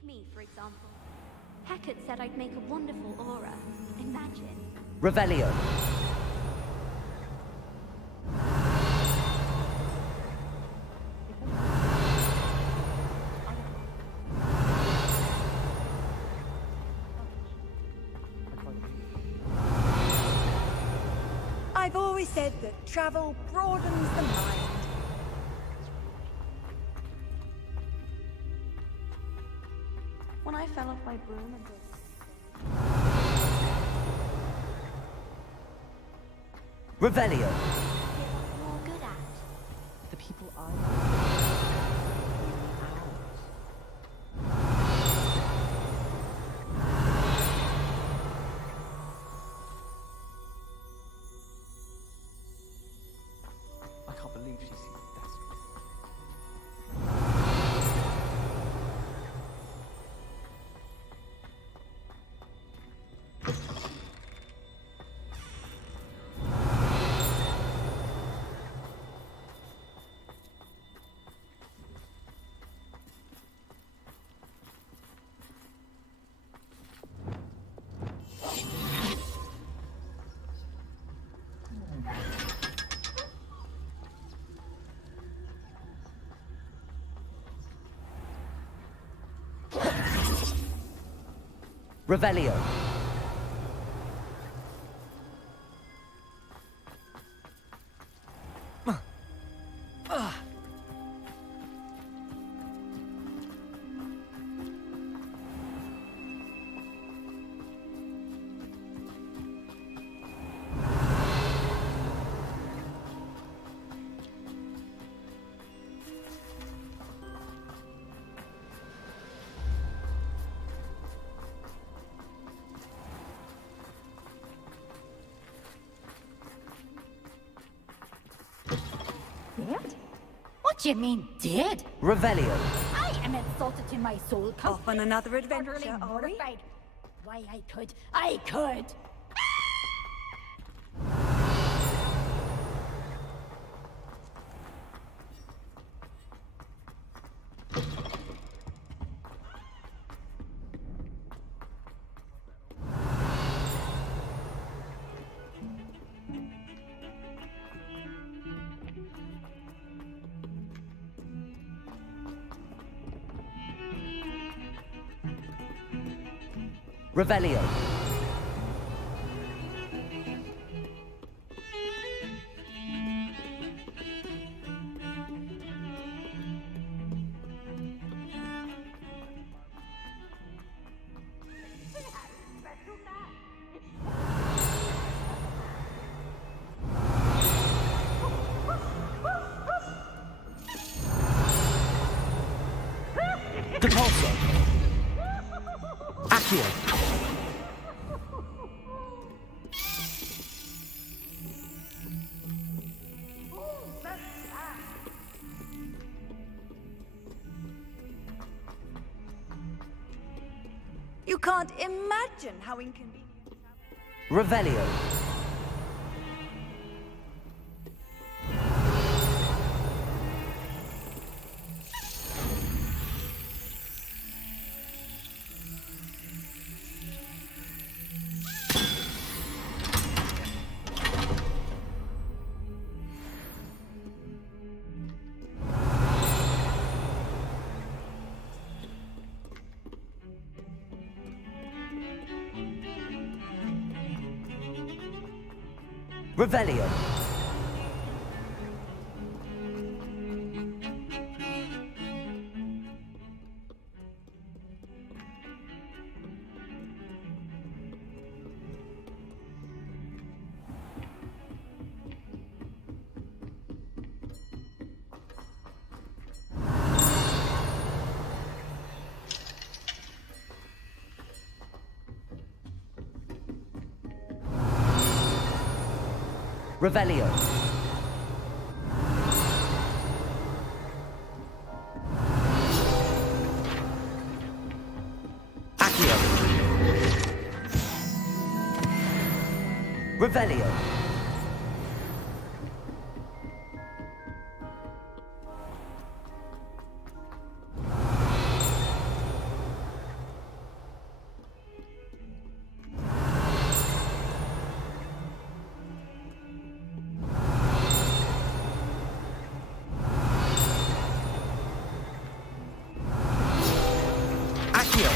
Take me, for example. Hackett said I'd make a wonderful aura. Imagine. Revelio. I've always said that travel broadens the mind. When I fell off my broom and did... Revelio. You're good at. The people are I can't believe she seems desperate. Revelio. Dead? What do you mean, dead? Revelio. I am insulted to my soul. Off on another adventure, Utterly are we? mortified. Why, I could. Revelio. Depulso. Accio. You can't imagine how inconvenient. Revelio. Revelio. Revelio. Accio. Revelio. Accio.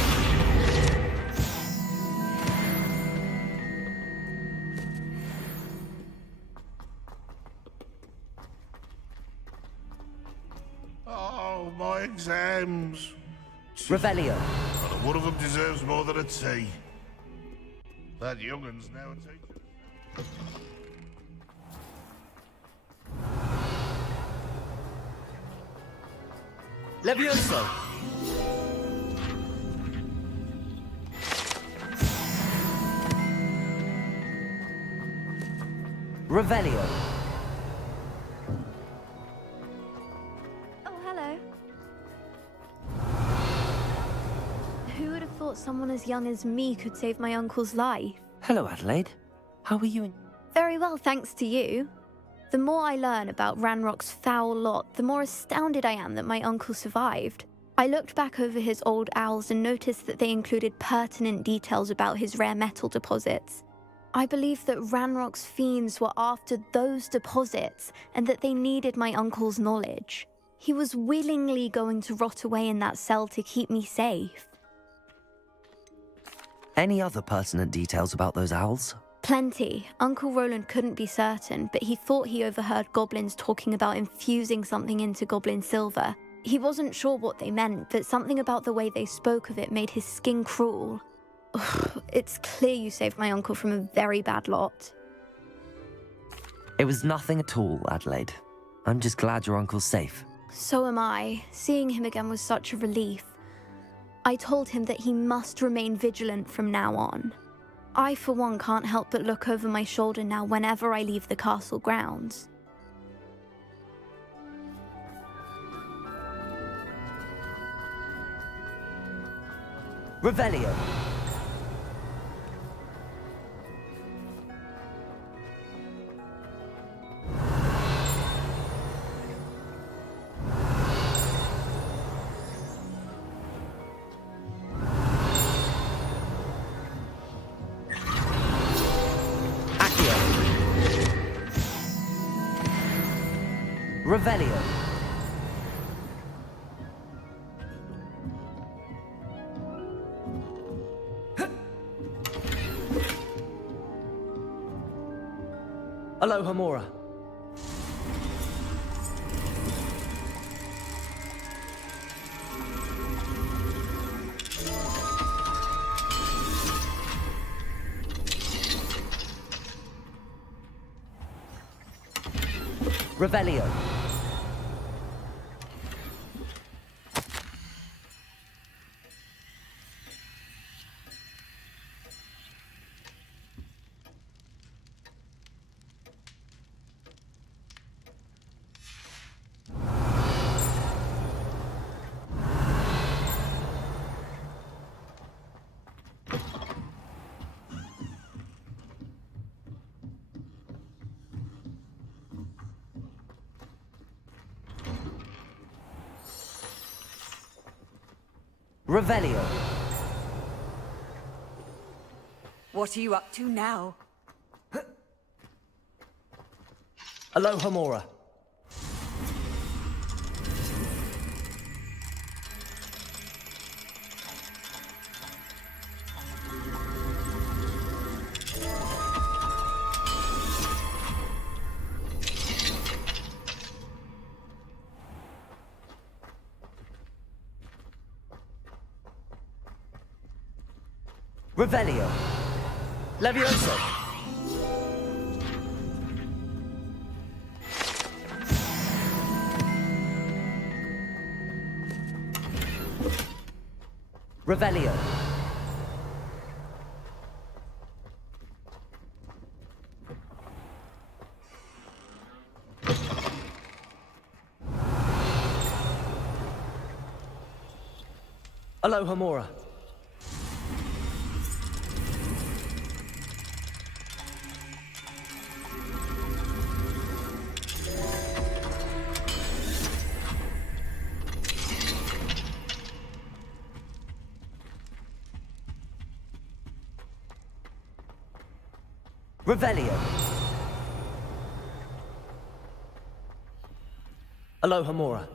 Oh, my exams. Revelio. Well, one of them deserves more than a tea. That youngun's now a teacher. Levioso. Revelio. Oh, hello. Who would have thought someone as young as me could save my uncle's life? Hello, Adelaide. How are you? Very well, thanks to you. The more I learn about Ranrock's foul lot, the more astounded I am that my uncle survived. I looked back over his old owls and noticed that they included pertinent details about his rare metal deposits. I believe that Ranrock's fiends were after those deposits and that they needed my uncle's knowledge. He was willingly going to rot away in that cell to keep me safe. Any other pertinent details about those owls? Plenty. Uncle Roland couldn't be certain, but he thought he overheard goblins talking about infusing something into goblin silver. He wasn't sure what they meant, but something about the way they spoke of it made his skin crawl. It's clear you saved my uncle from a very bad lot. It was nothing at all, Adelaide. I'm just glad your uncle's safe. So am I. Seeing him again was such a relief. I told him that he must remain vigilant from now on. I, for one, can't help but look over my shoulder now whenever I leave the castle grounds. Revelio. Accio. Revelio. Aloha Mora. Revelio. Revelio. What are you up to now? Aloha Mora. Revelio. Levioso. Revelio. Aloha Mora. Revelio. Aloha Mora.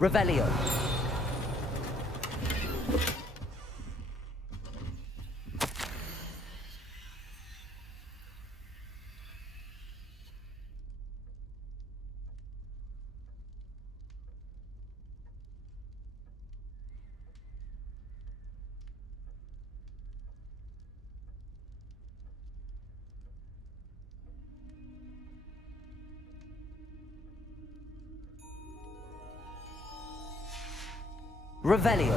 Revelio. Revelio.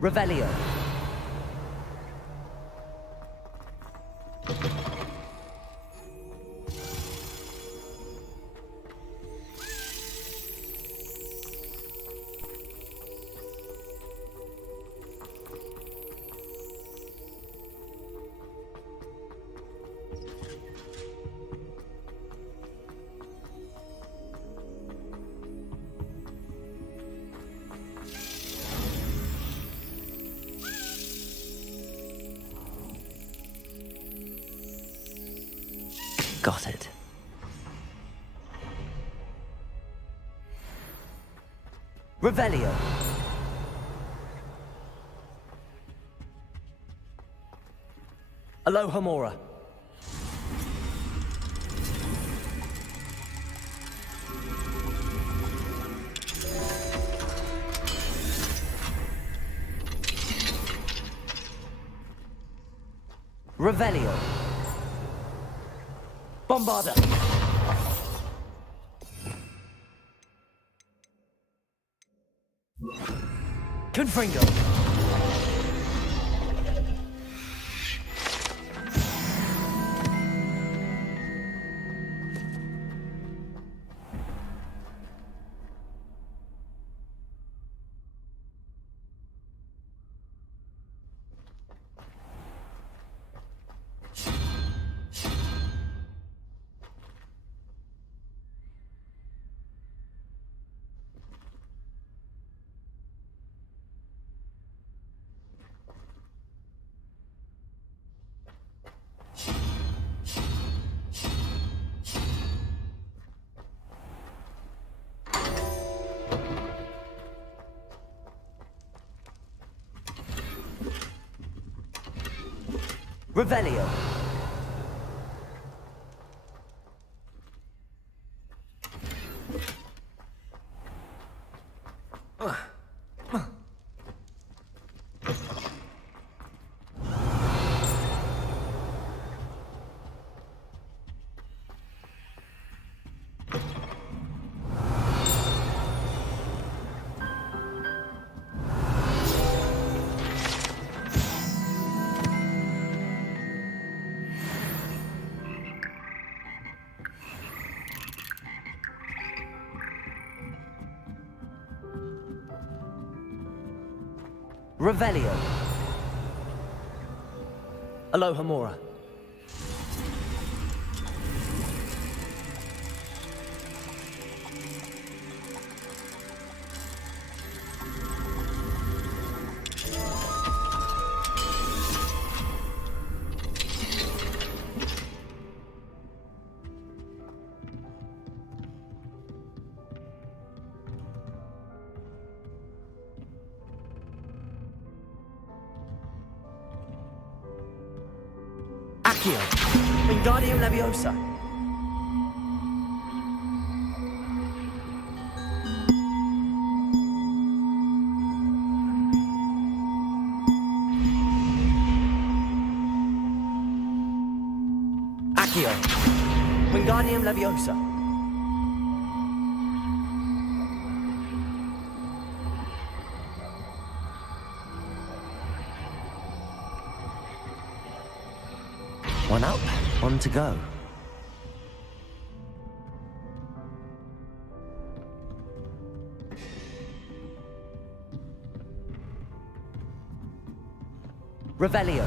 Revelio. Got it. Revelio. Aloha Mora. Revelio. Bombarda. Confringo. Revelio. Revelio. Aloha Mora. Accio. Wingardium Leviosa. Accio. Wingardium Leviosa. One up, one to go. Revelio.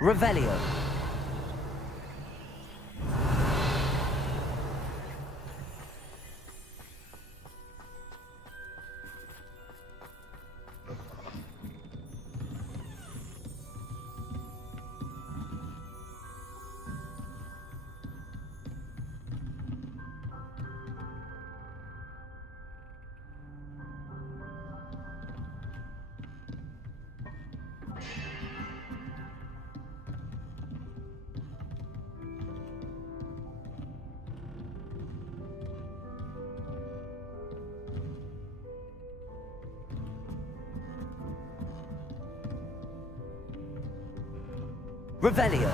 Revelio. Revelio.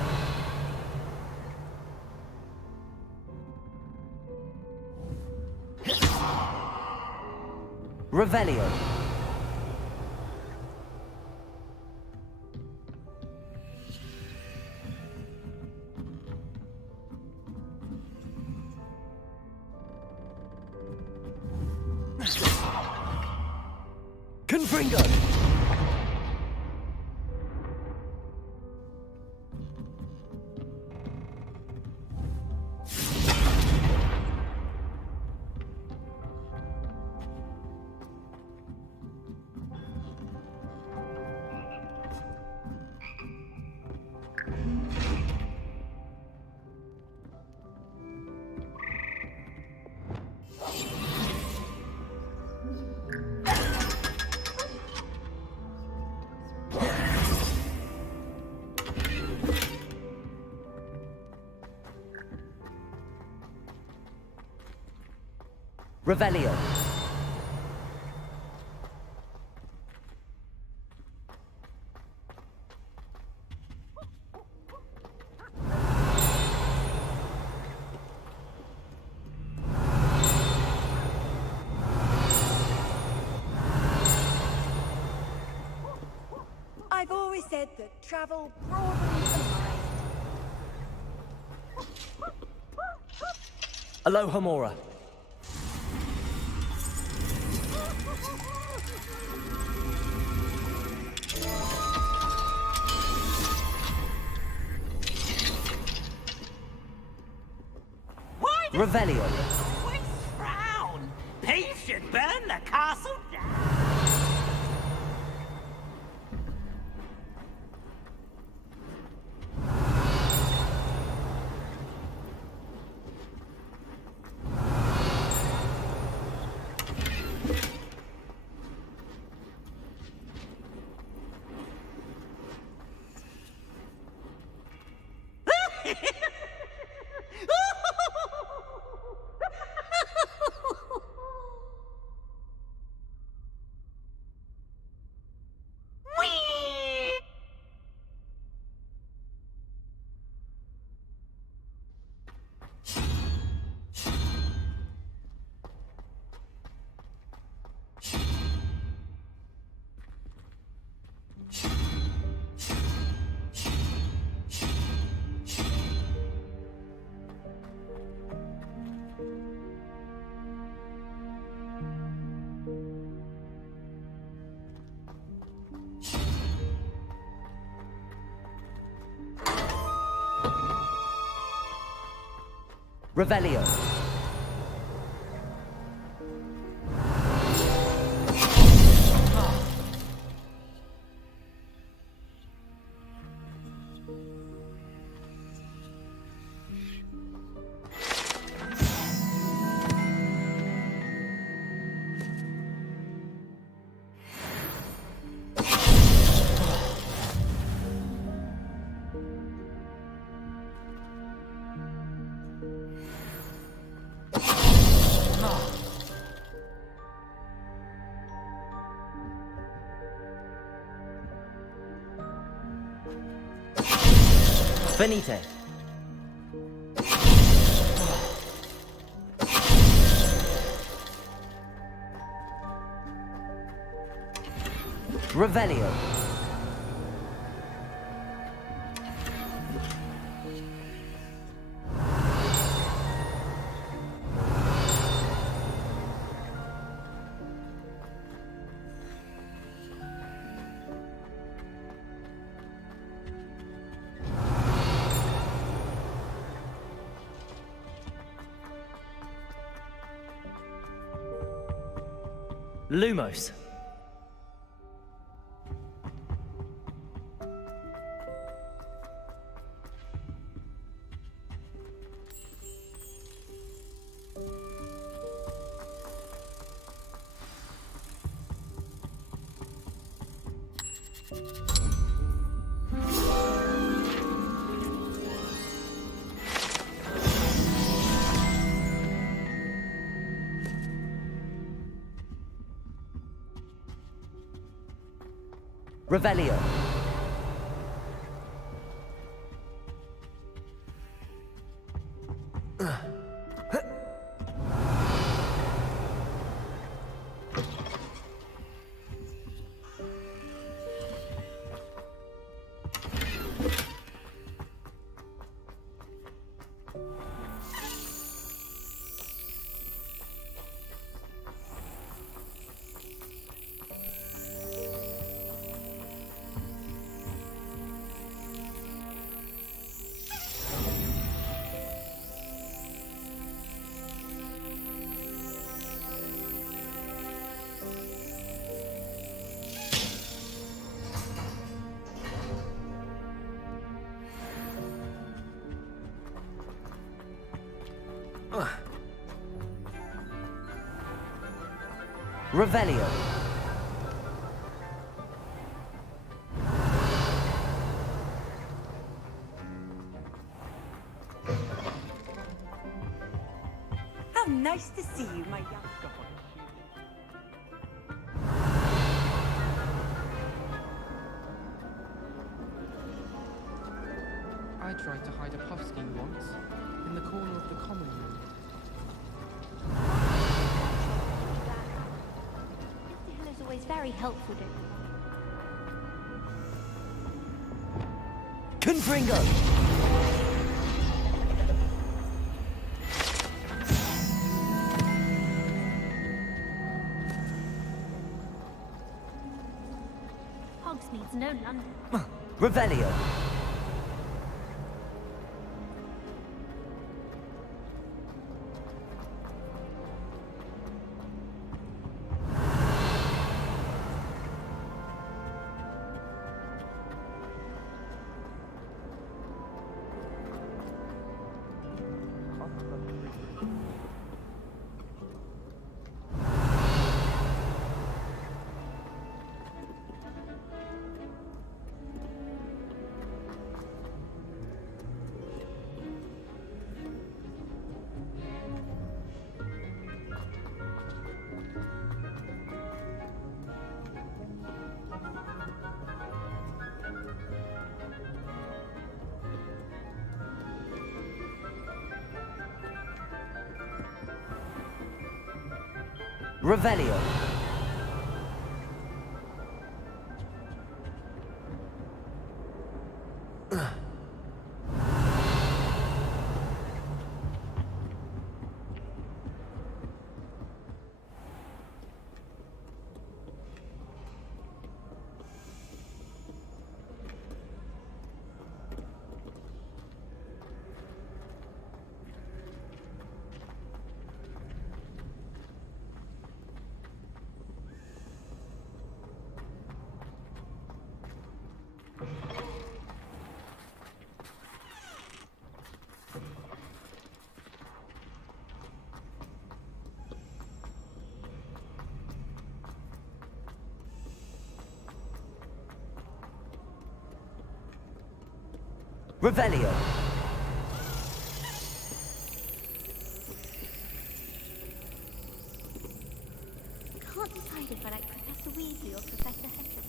Revelio. Confringo. Revelio. I've always said that travel broadens the mind. Aloha Mora. Why does Revelio. always frown? Peace should burn the castle down. Revelio. Finite. Revelio. Lumos. Revelio. Revelio. How nice to see you, my young. I tried to hide a puff skein once, in the corner of the common room. Mr. Hill is always very helpful, don't you? Confringo. Hogsmeade's no London. Revelio. Revelio. Revelio. Can't decide if I like Professor Weasley or Professor Hecatomb.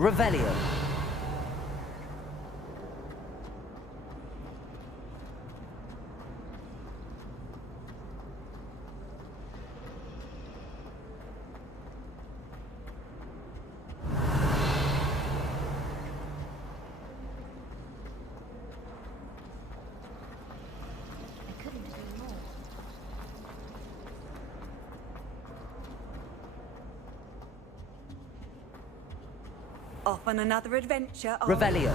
Revelio. Off on another adventure. Revelio.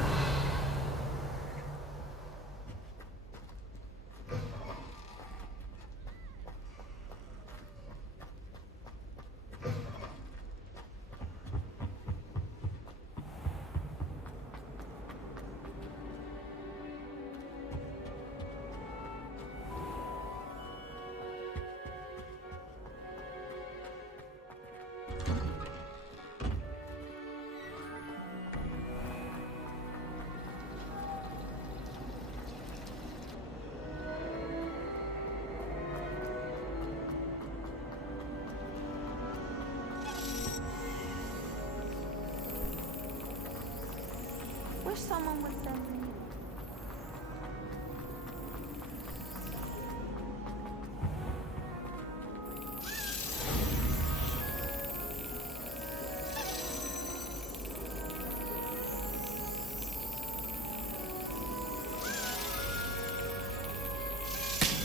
Wish someone would send me.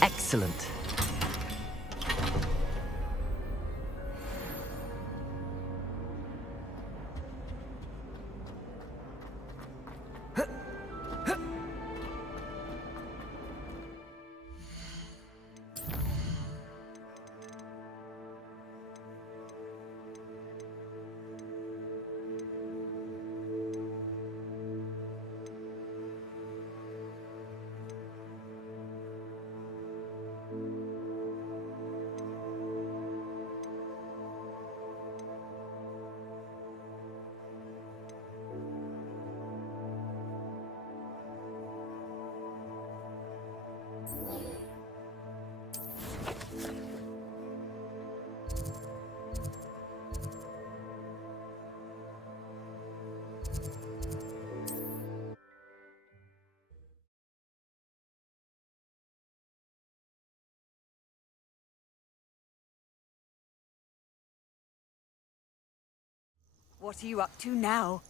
Excellent. What are you up to now?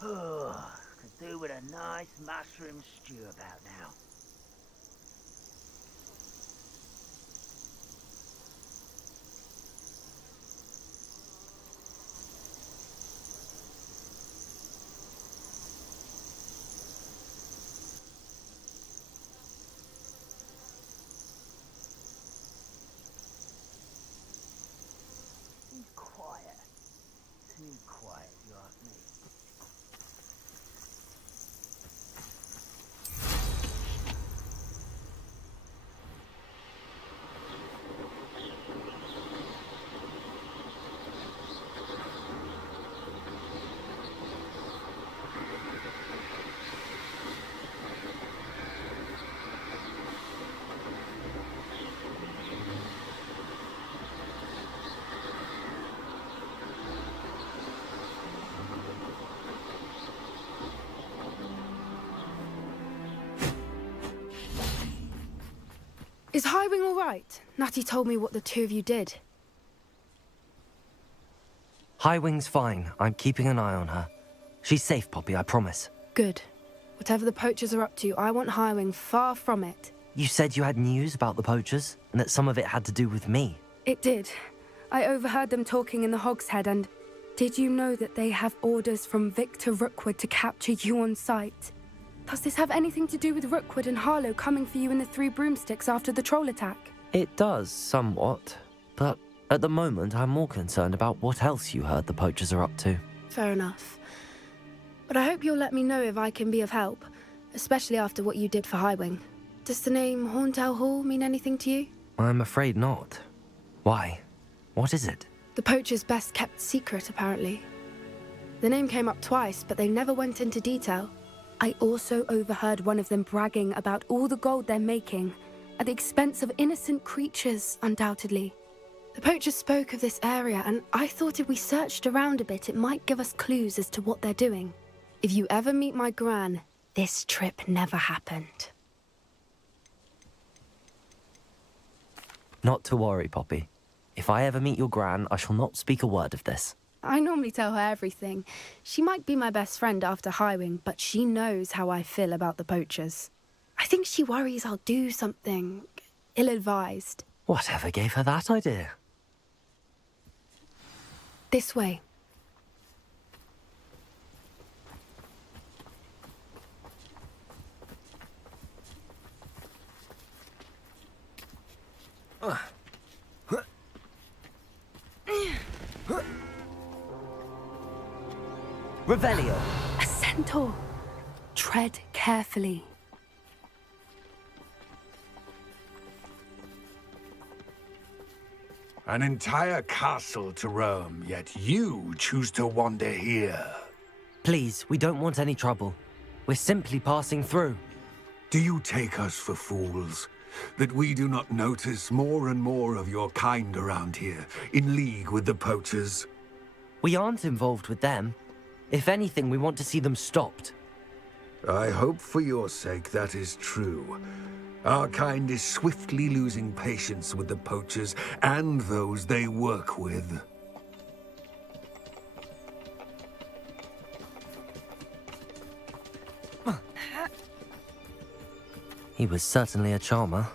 Could do with a nice mushroom stew about now. Too quiet, if you ask me. Is Highwing all right? Natty told me what the two of you did. Highwing's fine. I'm keeping an eye on her. She's safe, Poppy, I promise. Good. Whatever the poachers are up to, I want Highwing far from it. You said you had news about the poachers, and that some of it had to do with me. It did. I overheard them talking in the Hogshead, and did you know that they have orders from Victor Rookwood to capture you on sight? Does this have anything to do with Rookwood and Harlow coming for you in the Three Broomsticks after the troll attack? It does, somewhat. But at the moment, I'm more concerned about what else you heard the poachers are up to. Fair enough. But I hope you'll let me know if I can be of help, especially after what you did for Highwing. Does the name Horntail Hall mean anything to you? I'm afraid not. Why? What is it? The poacher's best kept secret, apparently. The name came up twice, but they never went into detail. I also overheard one of them bragging about all the gold they're making, at the expense of innocent creatures, undoubtedly. The poachers spoke of this area, and I thought if we searched around a bit, it might give us clues as to what they're doing. If you ever meet my gran, this trip never happened. Not to worry, Poppy. If I ever meet your gran, I shall not speak a word of this. I normally tell her everything. She might be my best friend after Highwing, but she knows how I feel about the poachers. I think she worries I'll do something ill-advised. Whatever gave her that idea? This way. Revelio! A centaur. Tread carefully. An entire castle to roam, yet you choose to wander here. Please, we don't want any trouble. We're simply passing through. Do you take us for fools? That we do not notice more and more of your kind around here, in league with the poachers? We aren't involved with them. If anything, we want to see them stopped. I hope for your sake that is true. Our kind is swiftly losing patience with the poachers and those they work with. He was certainly a charmer.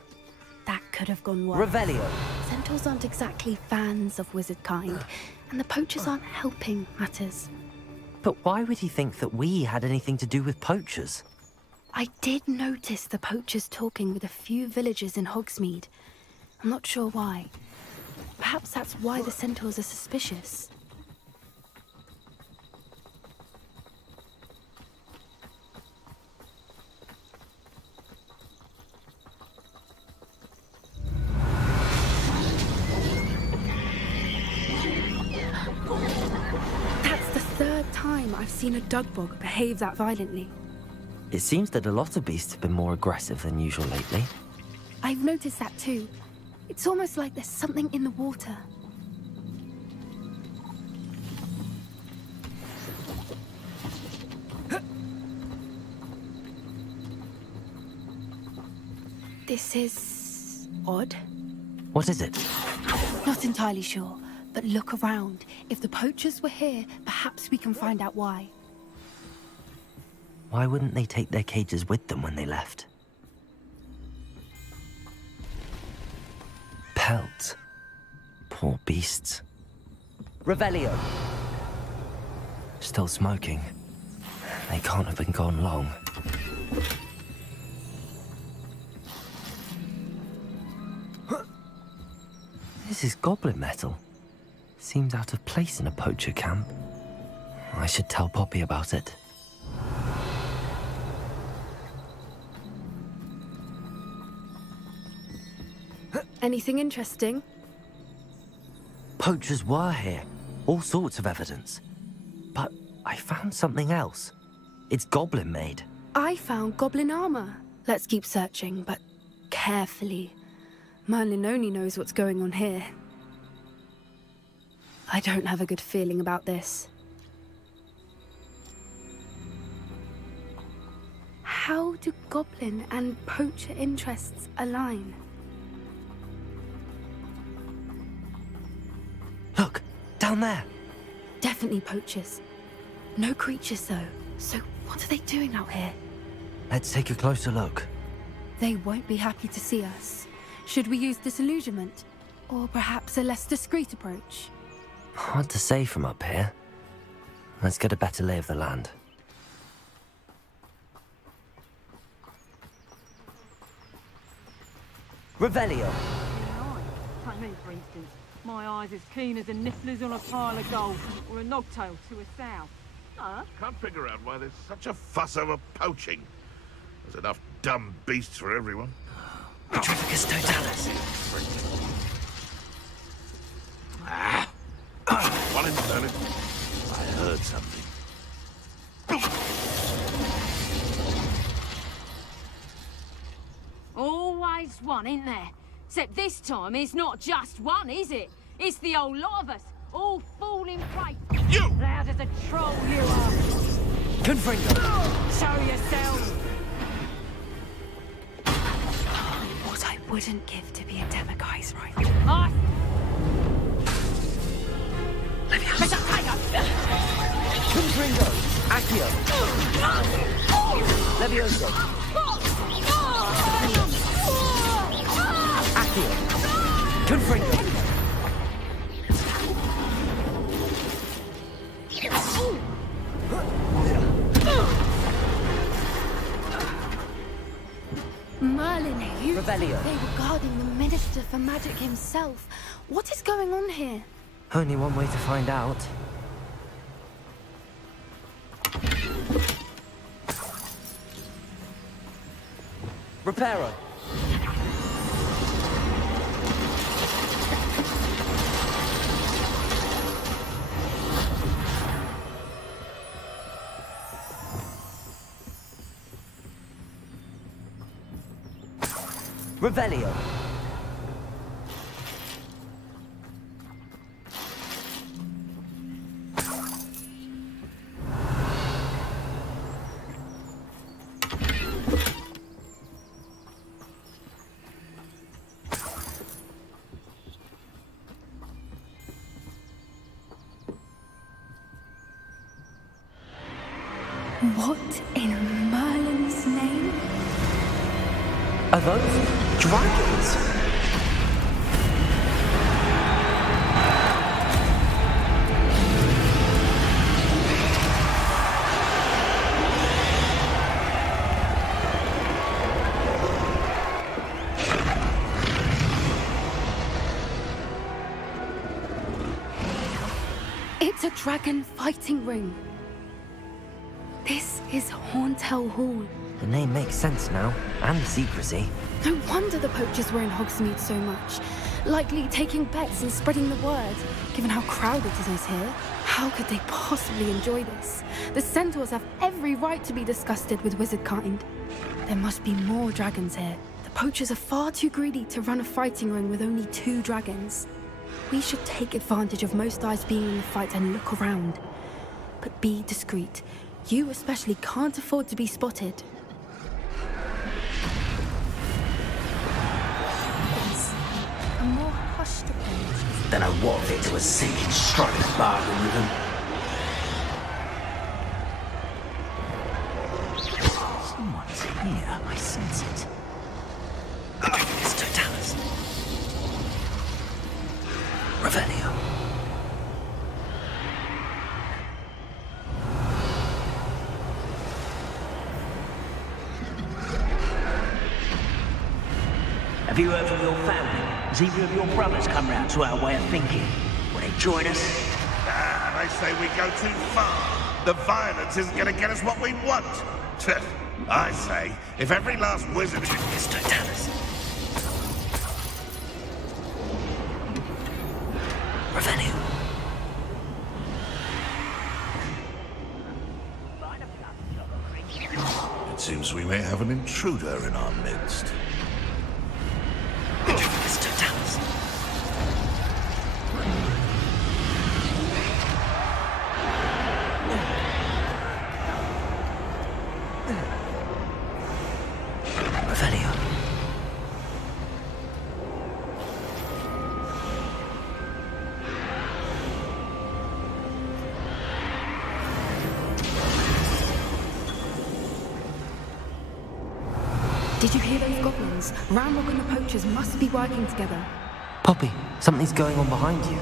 That could have gone worse. Revelio! Centaurs aren't exactly fans of wizard kind, and the poachers aren't helping matters. But why would he think that we had anything to do with poachers? I did notice the poachers talking with a few villagers in Hogsmeade. I'm not sure why. Perhaps that's why the centaurs are suspicious. That's the third time I've seen a dugbog behave that violently. It seems that a lot of beasts have been more aggressive than usual lately. I've noticed that too. It's almost like there's something in the water. This is odd. What is it? Not entirely sure, but look around. If the poachers were here, perhaps we can find out why. Why wouldn't they take their cages with them when they left? Pelt. Poor beasts. Revelio! Still smoking. They can't have been gone long. This is goblin metal. Seems out of place in a poacher camp. I should tell Poppy about it. Anything interesting? Poachers were here. All sorts of evidence. But I found something else. It's goblin made. I found goblin armor. Let's keep searching, but carefully. Merlin only knows what's going on here. I don't have a good feeling about this. How do goblin and poacher interests align? Look, down there. Definitely poachers. No creatures, though. So what are they doing out here? Let's take a closer look. They won't be happy to see us. Should we use disillusionment? Or perhaps a less discreet approach? Hard to say from up here. Let's get a better lay of the land. Revelio! Take me, for instance. My eyes as keen as a niffler's on a pile of gold, or a nogtail to a sow. Huh? Can't figure out why there's such a fuss over poaching. There's enough dumb beasts for everyone. Petrificus totalis! One in Merlin. I heard something. Always one. one, isn't there? Except this time it's not just one, is it? It's the whole lot of us, all falling prey. You! Loud as a troll you are. Confringo! Show yourself. What I wouldn't give to be a Demoguy's right. I... Confringo! Accio! Levioso! Accio! Confringo! Merlin, you... Revelio. They were guarding the Minister for Magic himself. What is going on here? Only one way to find out. Reparo. Revelio. What in Merlin's name? Are those dragons? It's a dragon fighting ring. This is Hauntel Hall. The name makes sense now, and the secrecy. No wonder the poachers were in Hogsmeade so much. Likely taking bets and spreading the word. Given how crowded it is here, how could they possibly enjoy this? The centaurs have every right to be disgusted with wizard kind. There must be more dragons here. The poachers are far too greedy to run a fighting ring with only 2 dragons. We should take advantage of most eyes being in the fight and look around. But be discreet. You especially can't afford to be spotted. A more hushed approach. Then I walked into a sinking strike bargain with him. Someone's here, I sense it. It's Totalis. Revelio. Have you heard from your family? Has either of your brothers come round to our way of thinking? Will they join us? They say we go too far. The violence isn't going to get us what we want. I say, if every last wizard is Totalis. Revelio. It seems we may have an intruder in our midst. It's Totalis. Revelio. Did you hear those goblins? Ranrock and the poachers must be working together. Poppy, something's going on behind you.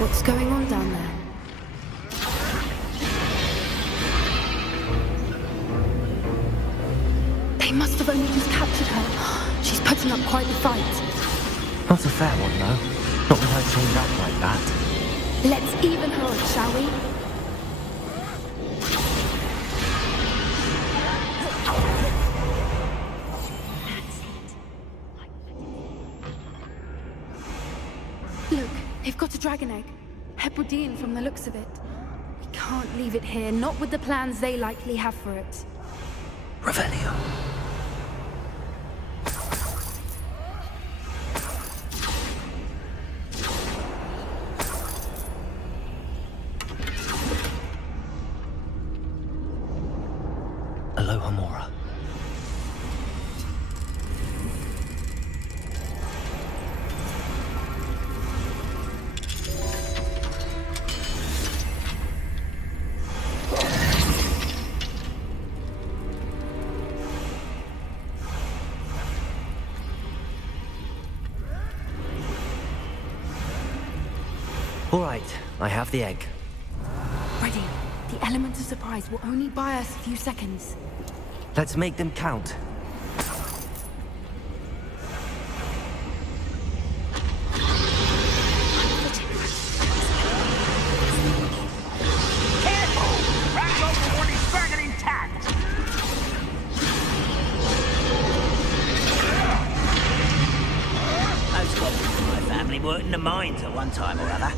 What's going on down there? They must have only just captured her. She's putting up quite the fight. Not a fair one, though. Not with her chained up like that. Let's even her up, shall we? Look, they've got a dragon egg. Hebridean from the looks of it. We can't leave it here, not with the plans they likely have for it. Revelio. Aloha Mora. All right, I have the egg. Ready. The element of surprise will only buy us a few seconds. Let's make them count. Careful! Rat's overboard is dragging intact! Those goblins in my family worked in the mines at one time or other.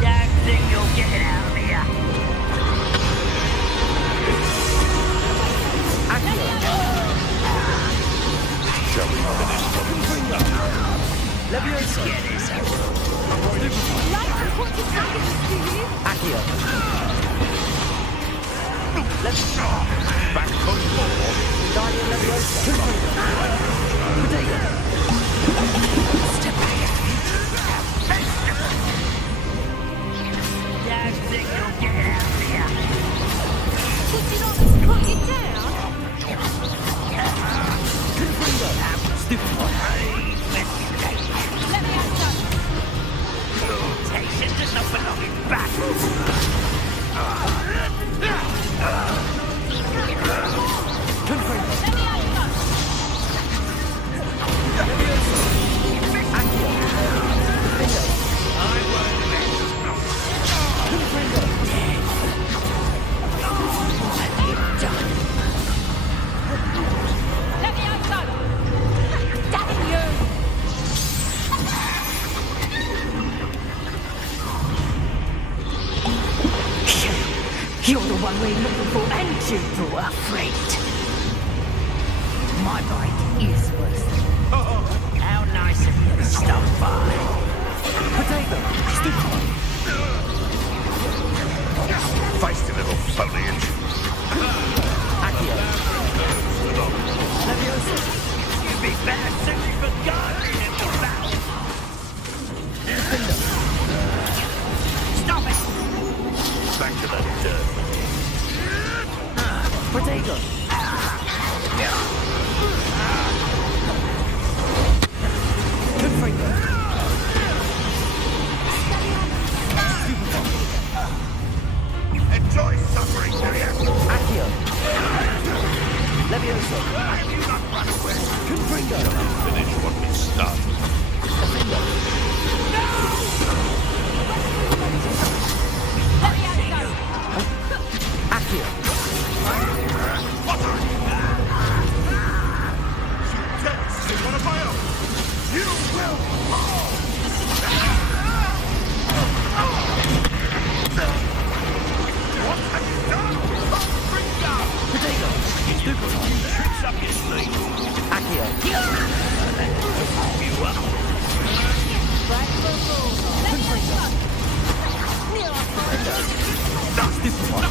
Don't think you'll get it out of here. Let's get this out. Accio. Let's go. Back on board. Guardian Leviosa. Potato. Step back. Don't think you'll get it out of here. Did you not knock it down? Stupid. Let me have some. Temptation does not belong in battle. Let me have some. Let me have some. Damn you! You're the one we're looking for, and you brought our freight. My bite is worse. How nice of you to stop by. Potato. Stupid. Feisty little foliage. Accio. Leviosa. You'd be better suited for guarding in the battle. Stop it! Back to that dirt. Potato. Enjoy suffering, do you? Accio. Leviosa. Have you not run away? Confringo. Finish what we started. Accio. Take one of my own. You will fall. What have you done? Bring down. Potato. Stupid. Tricks up your sleeve. Accio. You up? Stupid one.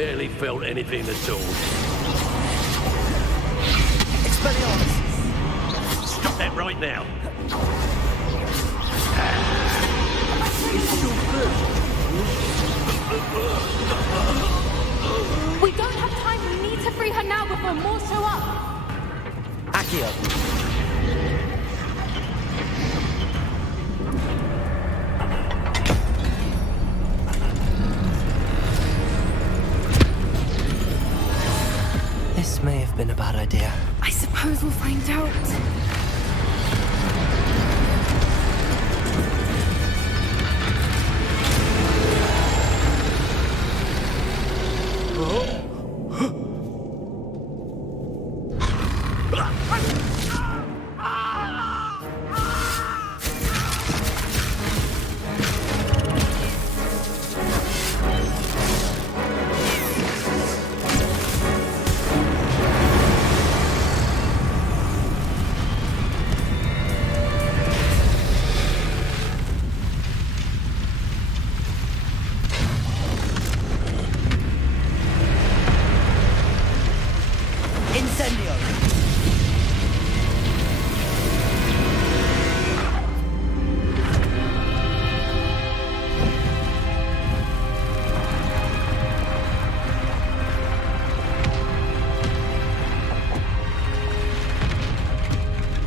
barely felt anything at all. Expelliarmus! Stop that right now. We don't have time. We need to free her now before more show up. Accio. This may have been a bad idea. I suppose we'll find out.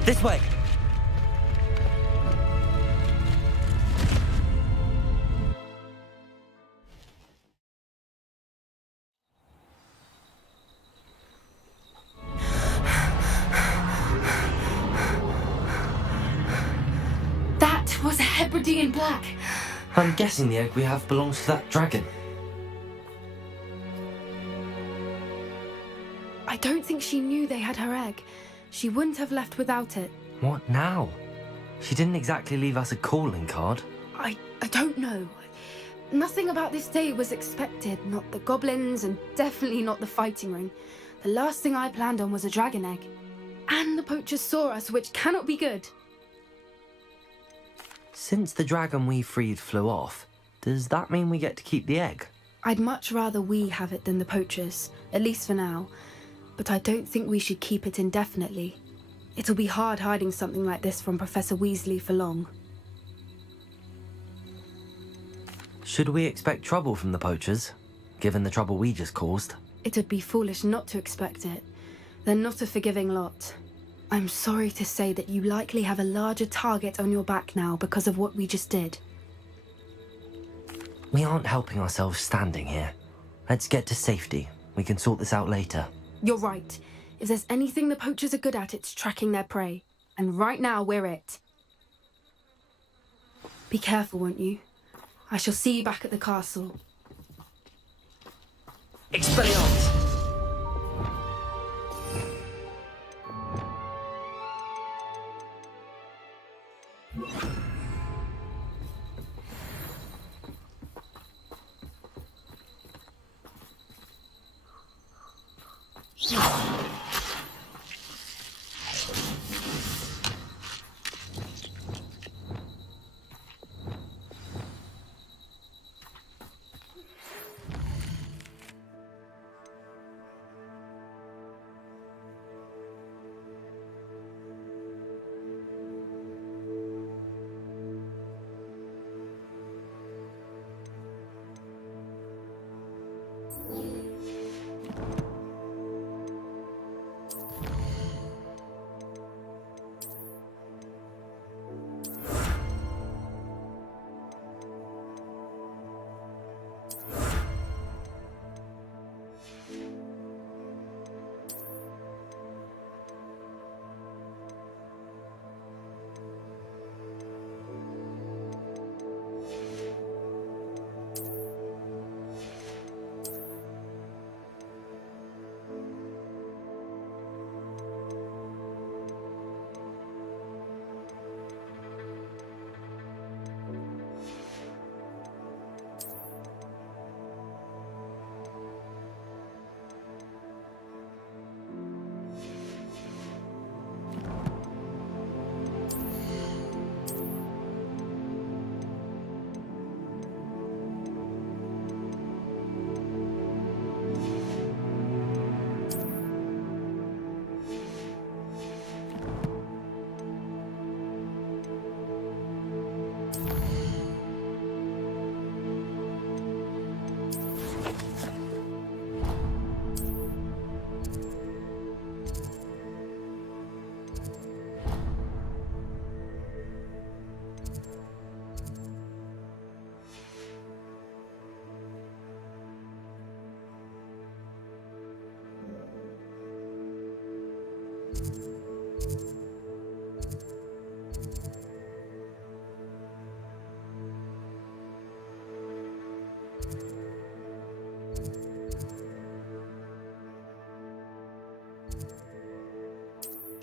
This way. That was a Hebridean black. I'm guessing the egg we have belongs to that dragon. I don't think she knew they had her egg. She wouldn't have left without it. What now? She didn't exactly leave us a calling card. I don't know. Nothing about this day was expected. Not the goblins, and definitely not the fighting ring. The last thing I planned on was a dragon egg. And the poachers saw us, which cannot be good. Since the dragon we freed flew off, does that mean we get to keep the egg? I'd much rather we have it than the poachers, at least for now. But I don't think we should keep it indefinitely. It'll be hard hiding something like this from Professor Weasley for long. Should we expect trouble from the poachers, given the trouble we just caused? It'd be foolish not to expect it. They're not a forgiving lot. I'm sorry to say that you likely have a larger target on your back now because of what we just did. We aren't helping ourselves standing here. Let's get to safety. We can sort this out later. You're right. If there's anything the poachers are good at, it's tracking their prey. And right now, we're it. Be careful, won't you? I shall see you back at the castle. Expelliarmus!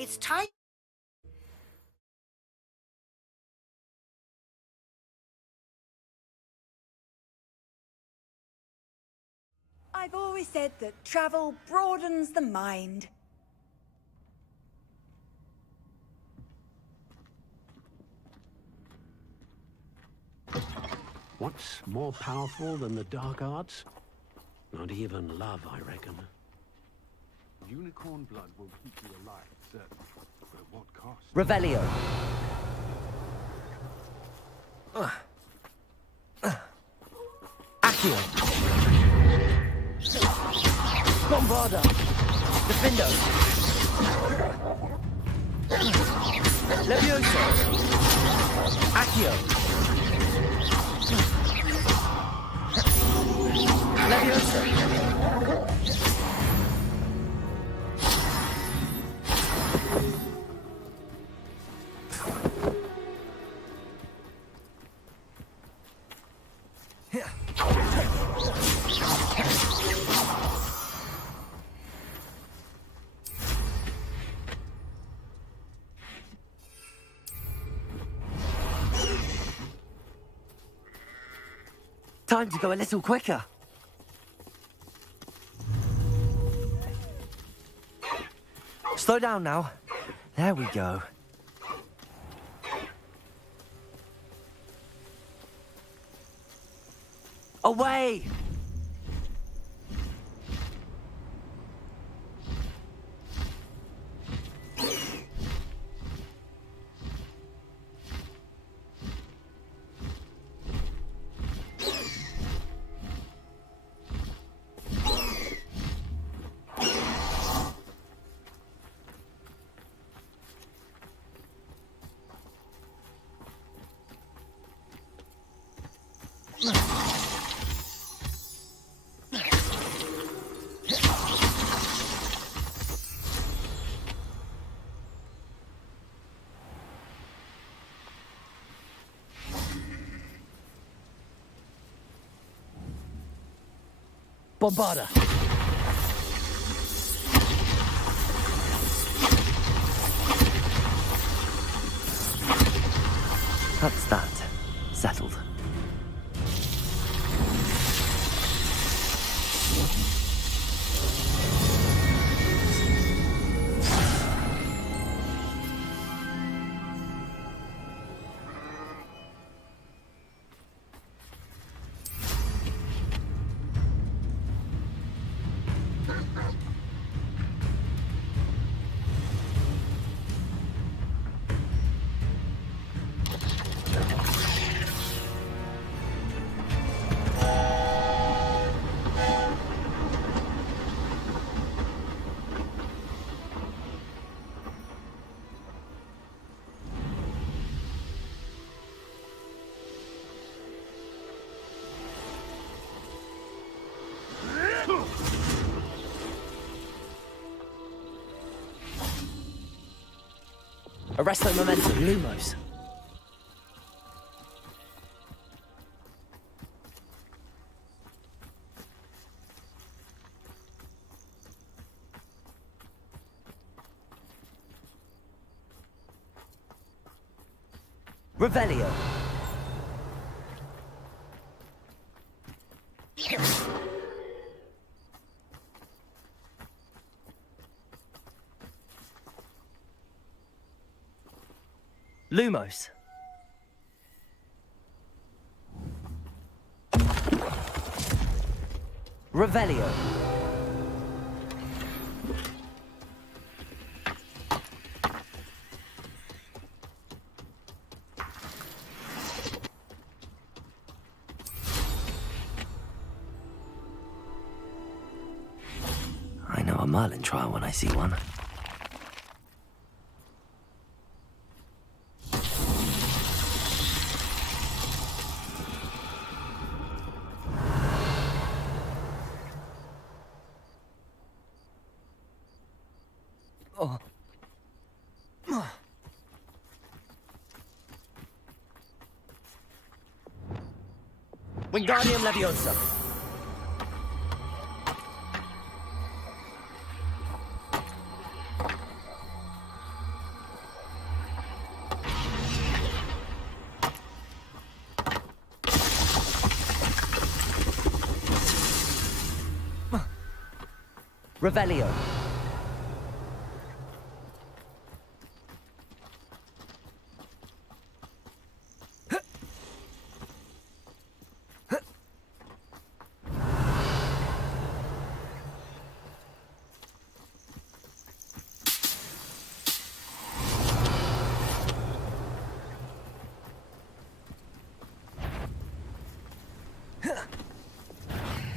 It's time. I've always said that travel broadens the mind. What's more powerful than the dark arts? Not even love, I reckon. Unicorn blood will keep you alive, certainly. But at what cost? Revelio. Accio. Bombarda. Defendo. Levioso. Accio. Levioso. Time to go a little quicker. Slow down now. There we go. Away! Bombarda. That's that. Settled. Arresto momentum, Lumos. Revelio. Lumos. Revelio. Merlin trial when I see one. Wingardium Leviosa. Revelio.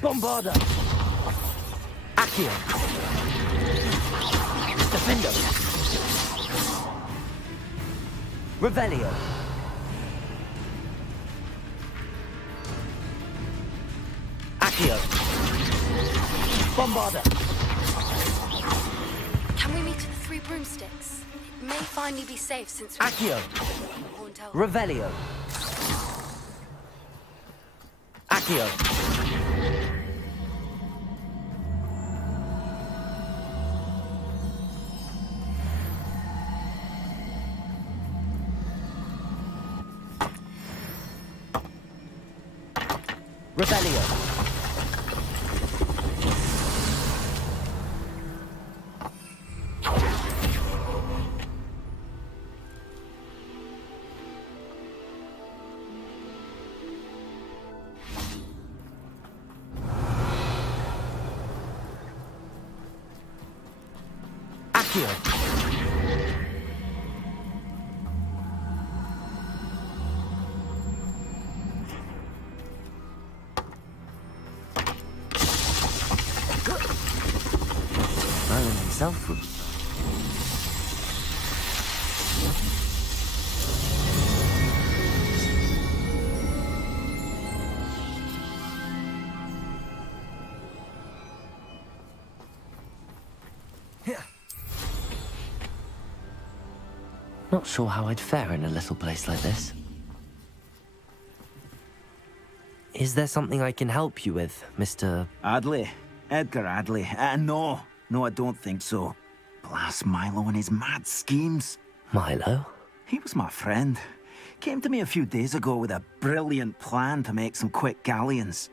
Bombarda. Accio. Defendo. Revelio. Accio. Bombarda. Can we meet at the Three Broomsticks? It may finally be safe since we... Accio. Revelio. Accio. Revelio. Accio. Merlin himself would... Not sure how I'd fare in a little place like this. Is there something I can help you with, Mr... Adley? Edgar Adley? No, I don't think so. Blast Milo and his mad schemes. Milo? He was my friend. Came to me a few days ago with a brilliant plan to make some quick galleons.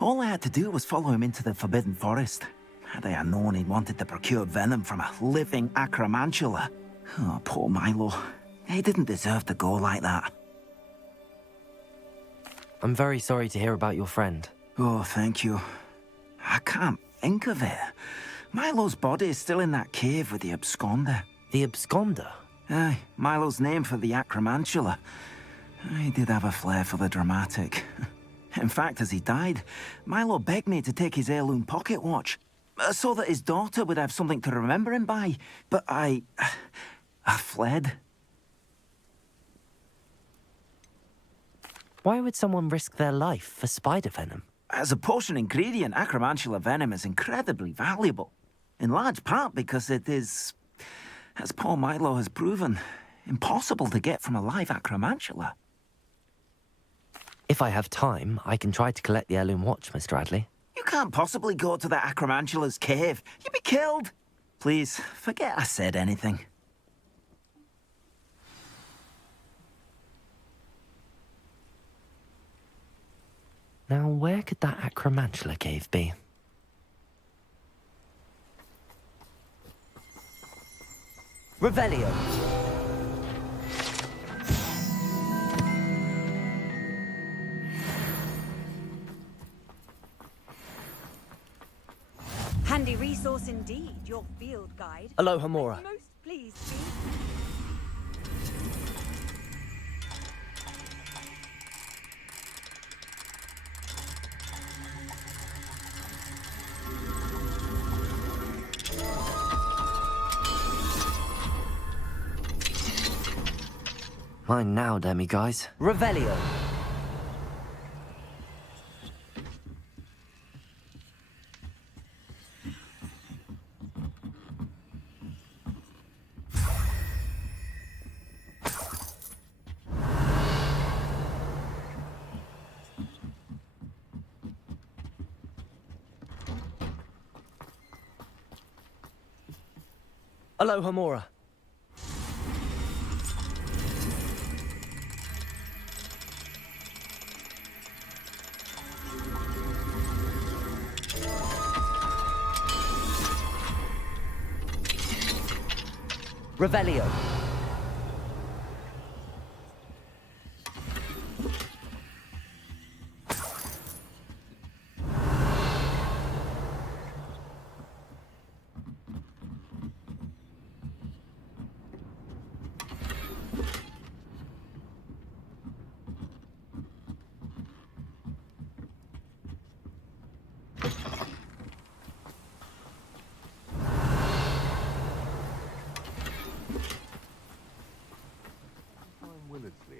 All I had to do was follow him into the Forbidden Forest. Had I known he wanted to procure venom from a living acromantula. Oh, poor Milo. He didn't deserve to go like that. I'm very sorry to hear about your friend. Oh, thank you. I can't think of it. Milo's body is still in that cave with the absconder. The absconder? Aye, Milo's name for the acromantula. He did have a flair for the dramatic. In fact, as he died, Milo begged me to take his heirloom pocket watch, so that his daughter would have something to remember him by. But I fled. Why would someone risk their life for spider venom? As a potion ingredient, acromantula venom is incredibly valuable. In large part because it is, as poor Milo has proven, impossible to get from a live acromantula. If I have time, I can try to collect the heirloom watch, Mr. Adley. You can't possibly go to the acromantula's cave. You'd be killed. Please, forget I said anything. Now, where could that acromantula cave be? Revelio. Handy resource indeed, your field guide. Aloha Mora. Most pleased, Mine now, Demi guys. Revelio. Aloha Mora. Revelio.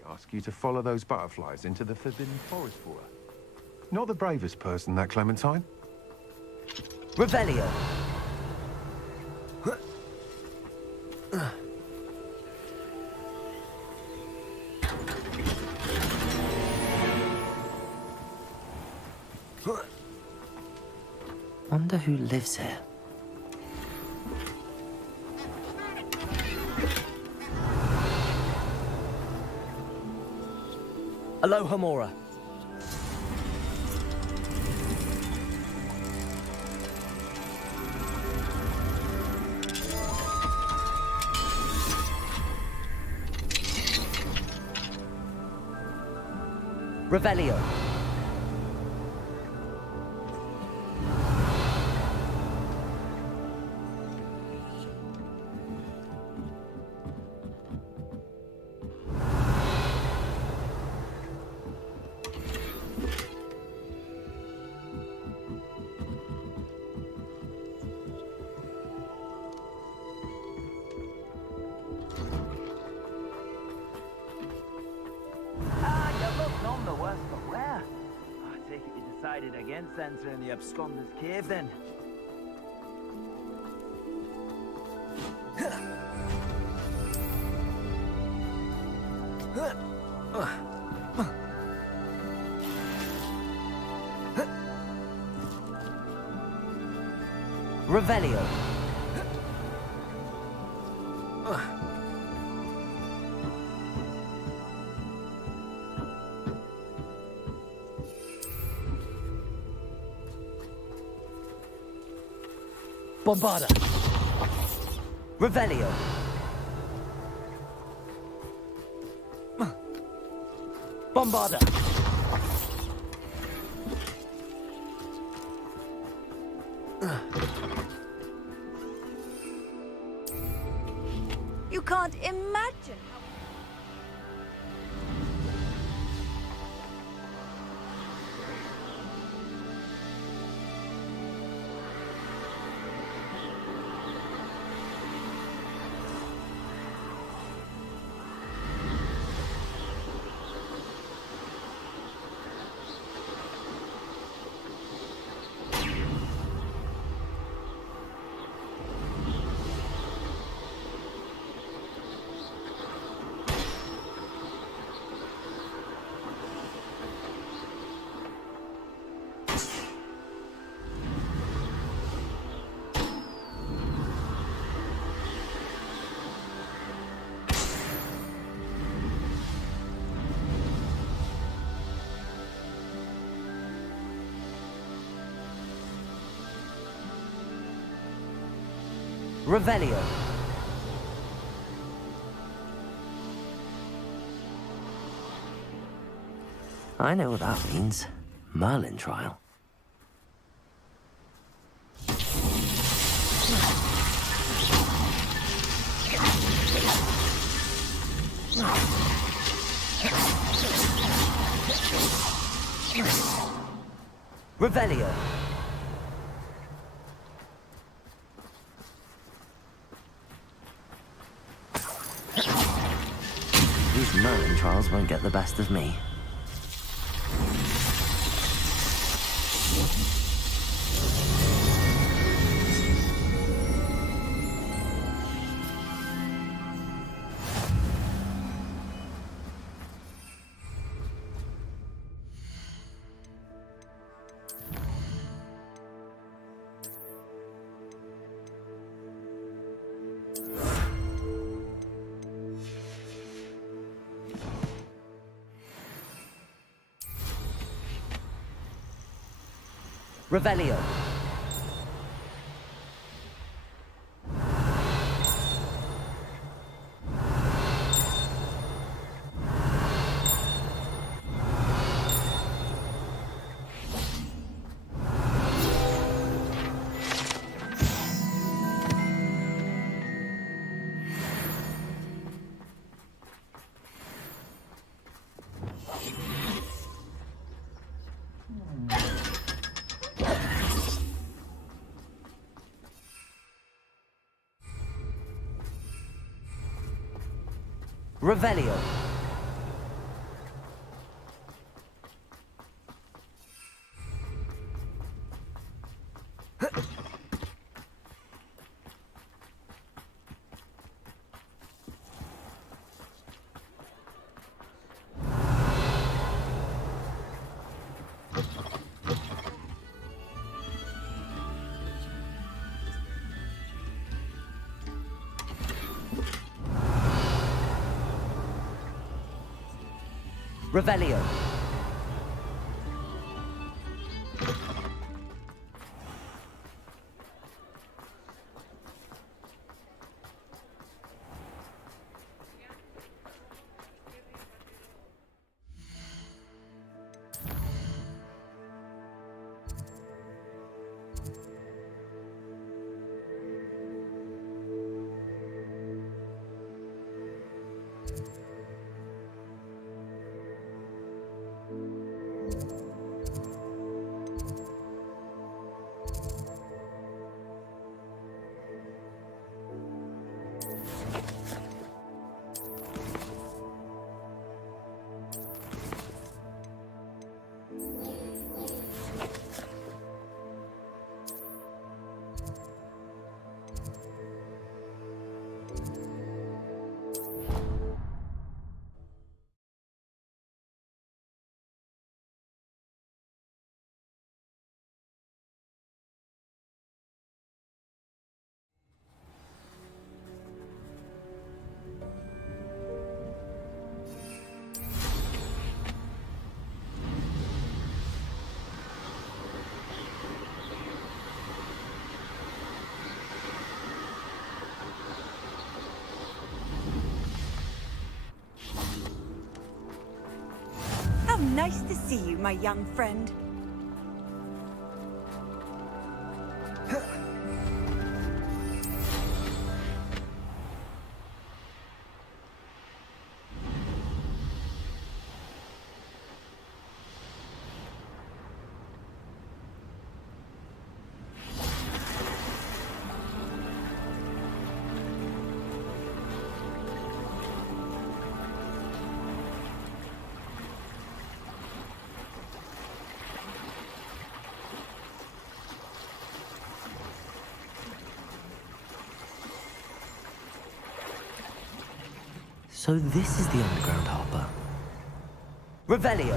Ask you to follow those butterflies into the Forbidden Forest for her. Not the bravest person, that Clementine. Revelio. Wonder who lives here. Aloha Mora. Revelio. None the worse for wear. I take it you decided against entering the absconder's cave then. Revelio. Bombarda. Revelio. Bombarda. You can't imagine how... Revelio. I know what that means. Merlin trial. Revelio. These Merlin trials won't get the best of me. Revelio. Revelio. Revelio. How nice to see you, my young friend. So this is the underground harbour. Revelio.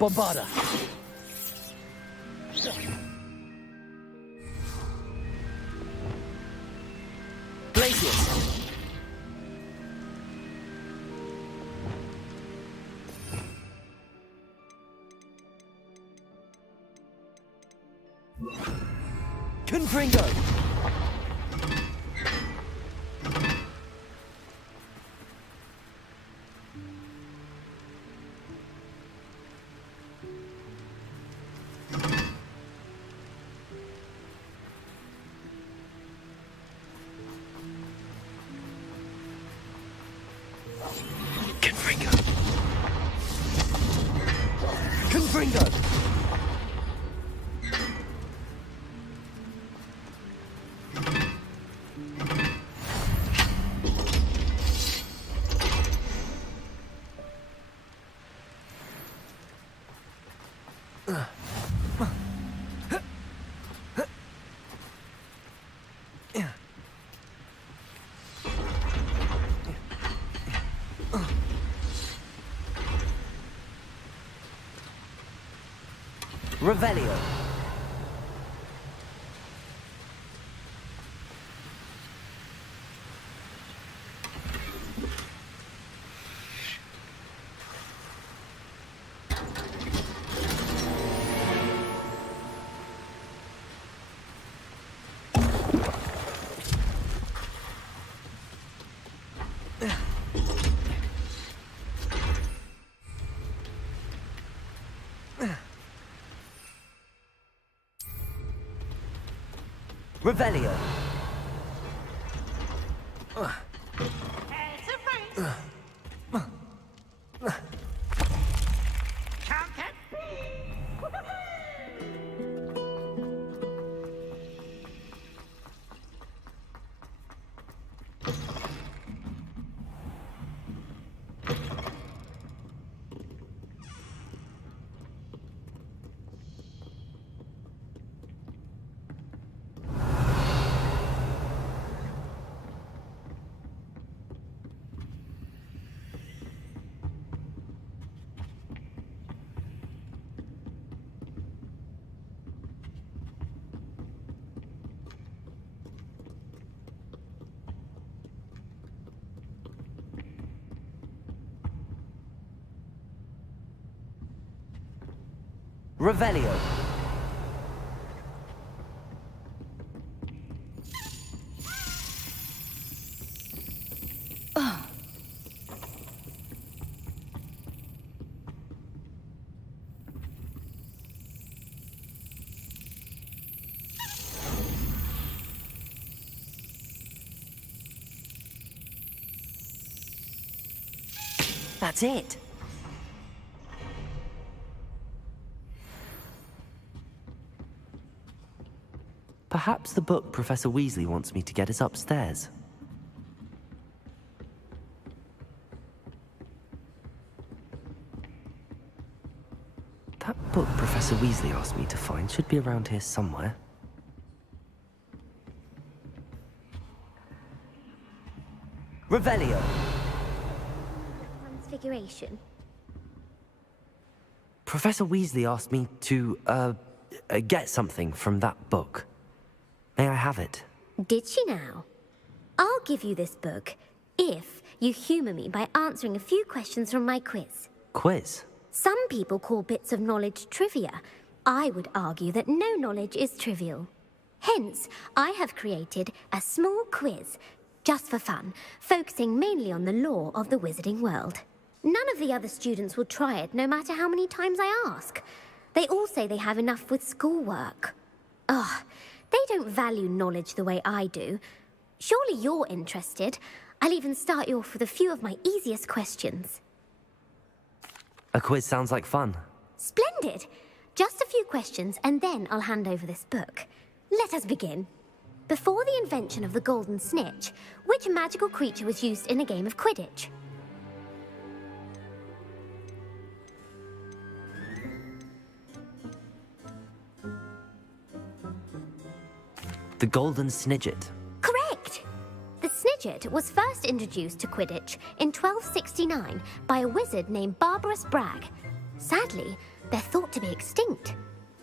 Bombarda. Glacius. Confringo. Confringo. Confringo. Revelio. Revelio. Revelio. That's it. Perhaps the book Professor Weasley wants me to get is upstairs. That book Professor Weasley asked me to find should be around here somewhere. Revelio. Transfiguration. Professor Weasley asked me to, get something from that book. May I have it? Did she now? I'll give you this book if you humour me by answering a few questions from my quiz. Quiz? Some people call bits of knowledge trivia. I would argue that no knowledge is trivial. Hence, I have created a small quiz, just for fun, focusing mainly on the lore of the wizarding world. None of the other students will try it, no matter how many times I ask. They all say they have enough with schoolwork. Ugh, they don't value knowledge the way I do. Surely you're interested. I'll even start you off with a few of my easiest questions. A quiz sounds like fun. Splendid! Just a few questions, and then I'll hand over this book. Let us begin. Before the invention of the golden snitch, which magical creature was used in a game of Quidditch? The Golden Snidget. Correct! The Snidget was first introduced to Quidditch in 1269 by a wizard named Barbarous Bragg. Sadly, They're thought to be extinct.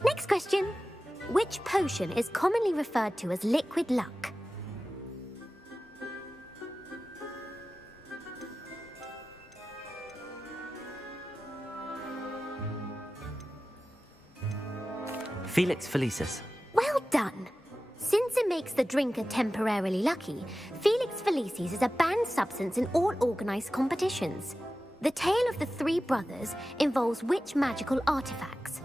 Next question. Which potion is commonly referred to as liquid luck? Felix Felicis. Well done. Since it makes the drinker temporarily lucky, Felix Felicis is a banned substance in all organized competitions. The tale of the three brothers involves which magical artifacts?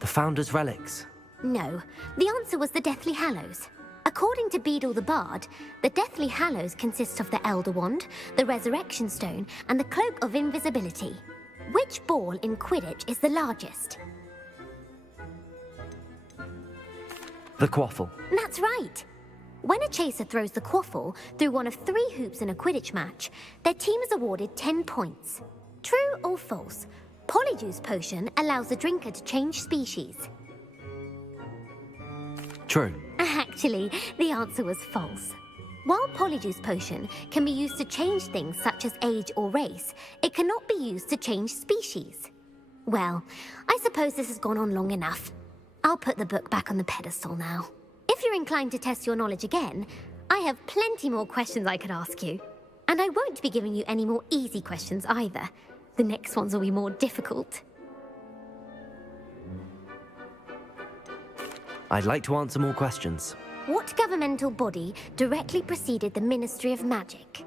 The Founder's Relics. No, the answer was the Deathly Hallows. According to Beadle the Bard, the Deathly Hallows consists of the Elder Wand, the Resurrection Stone, and the Cloak of Invisibility. Which ball in Quidditch is the largest? The Quaffle. That's right. When a chaser throws the quaffle through one of 3 hoops in a Quidditch match, their team is awarded 10 points. True or false? Polyjuice Potion allows the drinker to change species. True. Actually, the answer was false. While Polyjuice Potion can be used to change things such as age or race, it cannot be used to change species. Well, I suppose this has gone on long enough. I'll put the book back on the pedestal now. If you're inclined to test your knowledge again, I have plenty more questions I could ask you. And I won't be giving you any more easy questions either. The next ones will be more difficult. I'd like to answer more questions. What governmental body directly preceded the Ministry of Magic?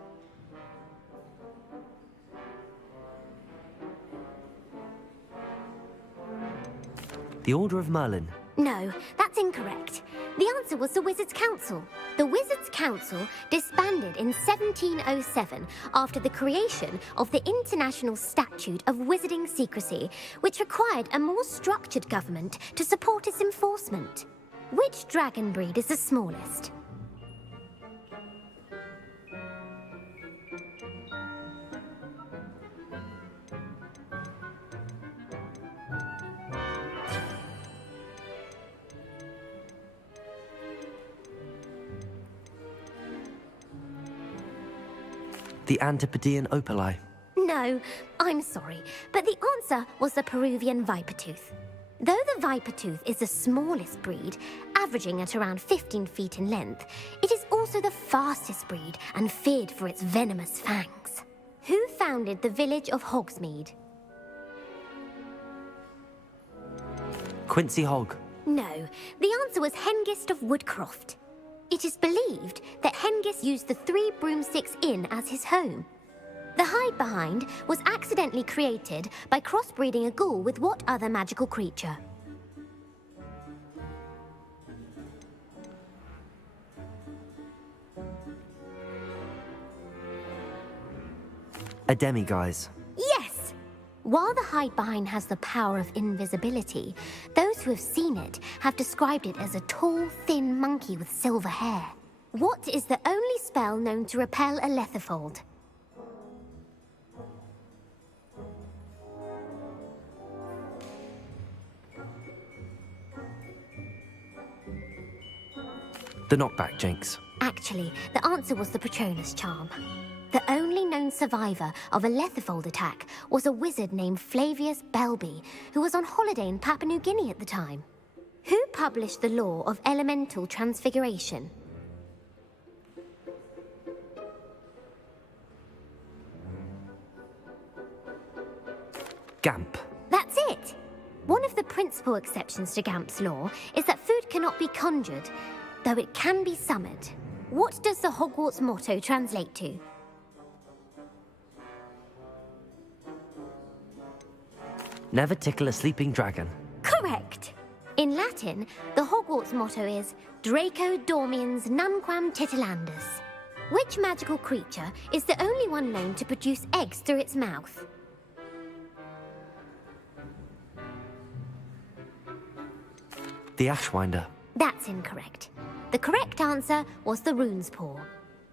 The Order of Merlin. No, that's incorrect. The answer was the Wizards' Council. The Wizards' Council disbanded in 1707 after the creation of the International Statute of Wizarding Secrecy, which required a more structured government to support its enforcement. Which dragon breed is the smallest? The Antipodean Opali. No, I'm sorry, but the answer was the Peruvian Vipertooth. Though the Vipertooth is the smallest breed, averaging at around 15 feet in length, it is also the fastest breed and feared for its venomous fangs. Who founded the village of Hogsmeade? Quincy Hogg. No, the answer was Hengist of Woodcroft. It is believed that Hengist used the 3 Broomsticks Inn as his home. The hide-behind was accidentally created by crossbreeding a ghoul with what other magical creature? A demiguise. Yes! While the hide-behind has the power of invisibility, those who have seen it have described it as a tall, thin monkey with silver hair. What is the only spell known to repel a lethifold? The Knockback Jinx. Actually, the answer was the Patronus Charm. The only known survivor of a lethifold attack was a wizard named Flavius Belby, who was on holiday in Papua New Guinea at the time. Who published the law of elemental transfiguration? Gamp. That's it! One of the principal exceptions to Gamp's law is that food cannot be conjured, though it can be summoned. What does the Hogwarts motto translate to? Never tickle a sleeping dragon. Correct! In Latin, the Hogwarts motto is Draco Dormiens Nunquam Titilandus. Which magical creature is the only one known to produce eggs through its mouth? The Ashwinder. That's incorrect. The correct answer was the Rune's Paw.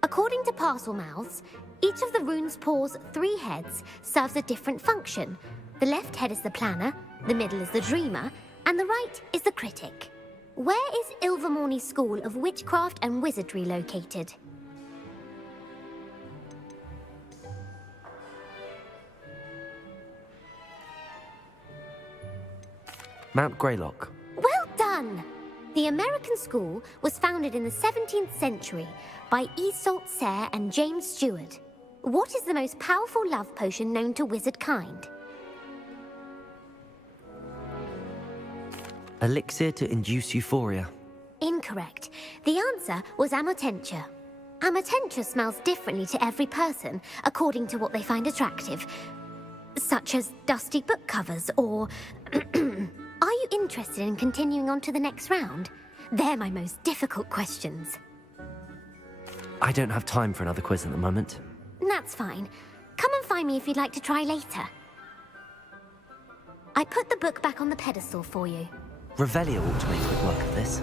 According to Parselmouths, each of the Rune's Paw's 3 heads serves a different function. The left head is the planner, the middle is the dreamer, and the right is the critic. Where is Ilvermorny School of Witchcraft and Wizardry located? Mount Greylock. Well done! The American school was founded in the 17th century by Isolde Sayre and James Stewart. What is the most powerful love potion known to wizard kind? Elixir to induce euphoria. Incorrect. The answer was Amotentia. Amotentia smells differently to every person, according to what they find attractive, such as dusty book covers or... Are you interested in continuing on to the next round? They're my most difficult questions. I don't have time for another quiz at the moment. That's fine. Come and find me if you'd like to try later. I put the book back on the pedestal for you. Revelio ought to make quick work of this.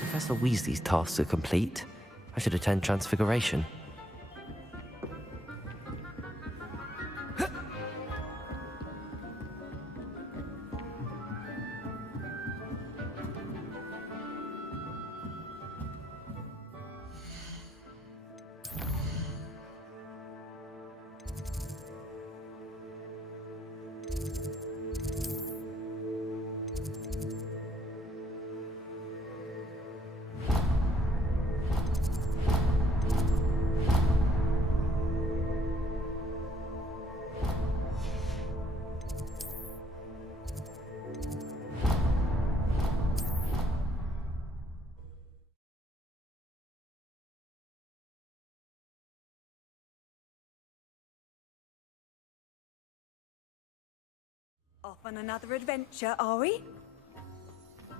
Professor Weasley's tasks are complete. I should attend Transfiguration. Off on another adventure, are we?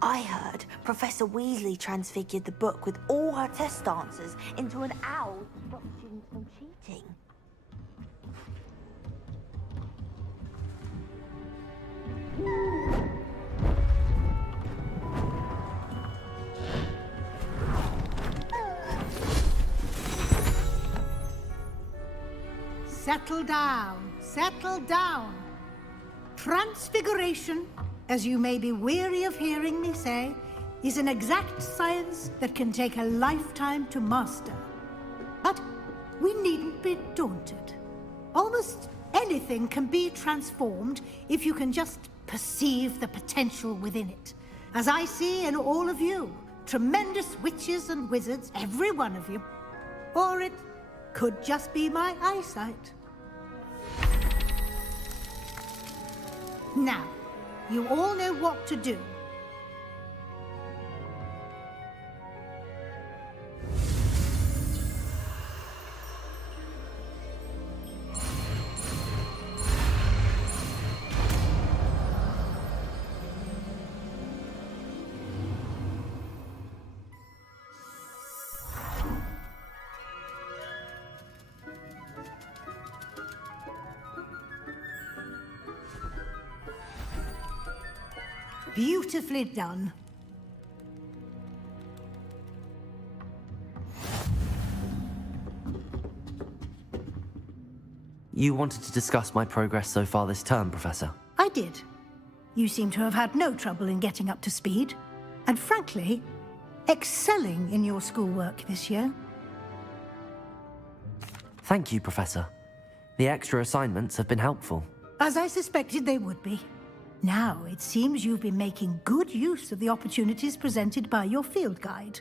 I heard Professor Weasley transfigured the book with all her test answers into an owl to stop students from cheating. Settle down, settle down. Transfiguration, as you may be weary of hearing me say, is an exact science that can take a lifetime to master. But we needn't be daunted. Almost anything can be transformed if you can just perceive the potential within it. As I see in all of you, tremendous witches and wizards, every one of you. Or it could just be my eyesight. Now, you all know what to do. Beautifully done. You wanted to discuss my progress so far this term, Professor? I did. You seem to have had no trouble in getting up to speed, and frankly, excelling in your schoolwork this year. Thank you, Professor. The extra assignments have been helpful. As I suspected they would be. Now, it seems you've been making good use of the opportunities presented by your field guide.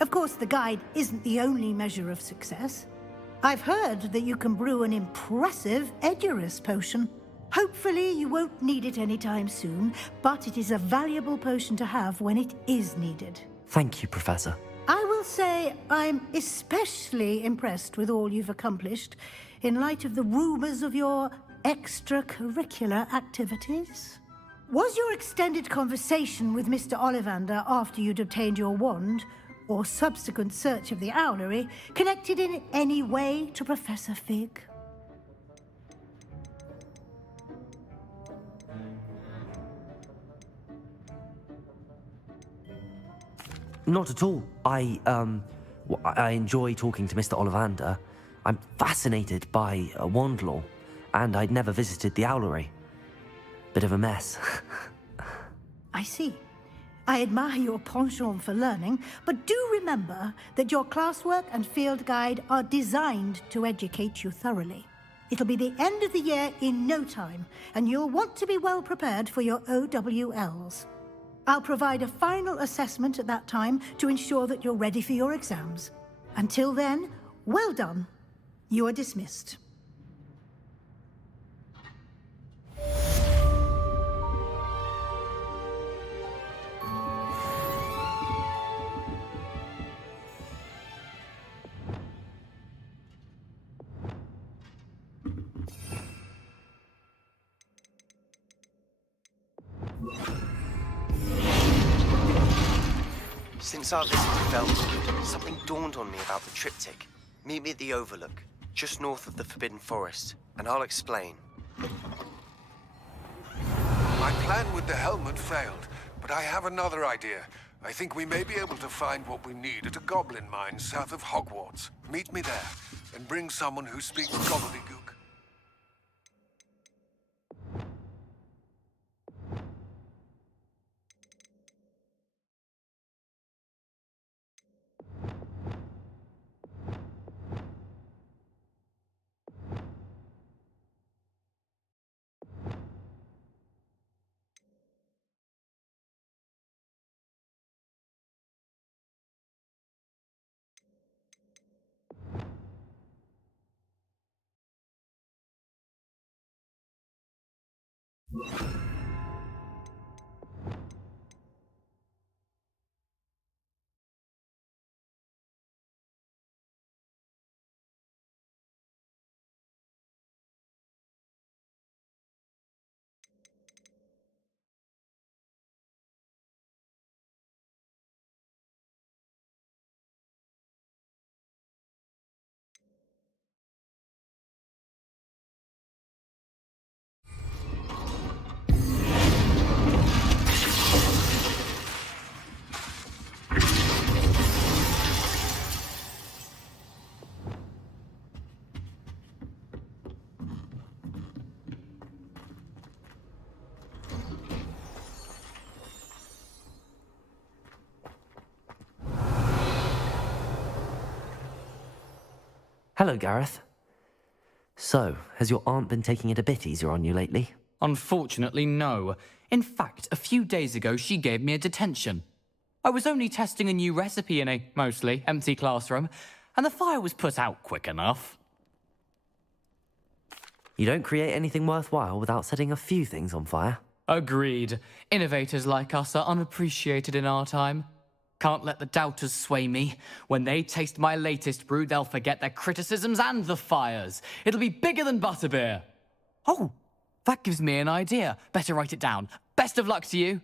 Of course, the guide isn't the only measure of success. I've heard that you can brew an impressive Edurus potion. Hopefully, you won't need it anytime soon, but it is a valuable potion to have when it is needed. Thank you, Professor. I will say I'm especially impressed with all you've accomplished in light of the rumors of your extracurricular activities. Was your extended conversation with Mr. Ollivander after you'd obtained your wand, or subsequent search of the owlery, connected in any way to Professor Fig? Not at all. I enjoy talking to Mr. Ollivander. I'm fascinated by wand lore, and I'd never visited the owlery. Bit of a mess. I see. I admire your penchant for learning, but do remember that your classwork and field guide are designed to educate you thoroughly. It'll be the end of the year in no time, and you'll want to be well prepared for your OWLs. I'll provide a final assessment at that time to ensure that you're ready for your exams. Until then, well done. You are dismissed. Since our visit to Veltwood, something dawned on me about the triptych. Meet me at the Overlook, just north of the Forbidden Forest, and I'll explain. My plan with the helmet failed, but I have another idea. I think we may be able to find what we need at a goblin mine south of Hogwarts. Meet me there, and bring someone who speaks gobbledygook. Hello, Gareth. So, has your aunt been taking it a bit easier on you lately? Unfortunately, no. In fact, a few days ago, she gave me a detention. I was only testing a new recipe in a mostly empty classroom, and the fire was put out quick enough. You don't create anything worthwhile without setting a few things on fire. Agreed. Innovators like us are unappreciated in our time. Can't let the doubters sway me. When they taste my latest brew, they'll forget their criticisms and the fires. It'll be bigger than butterbeer. Oh, that gives me an idea. Better write it down. Best of luck to you.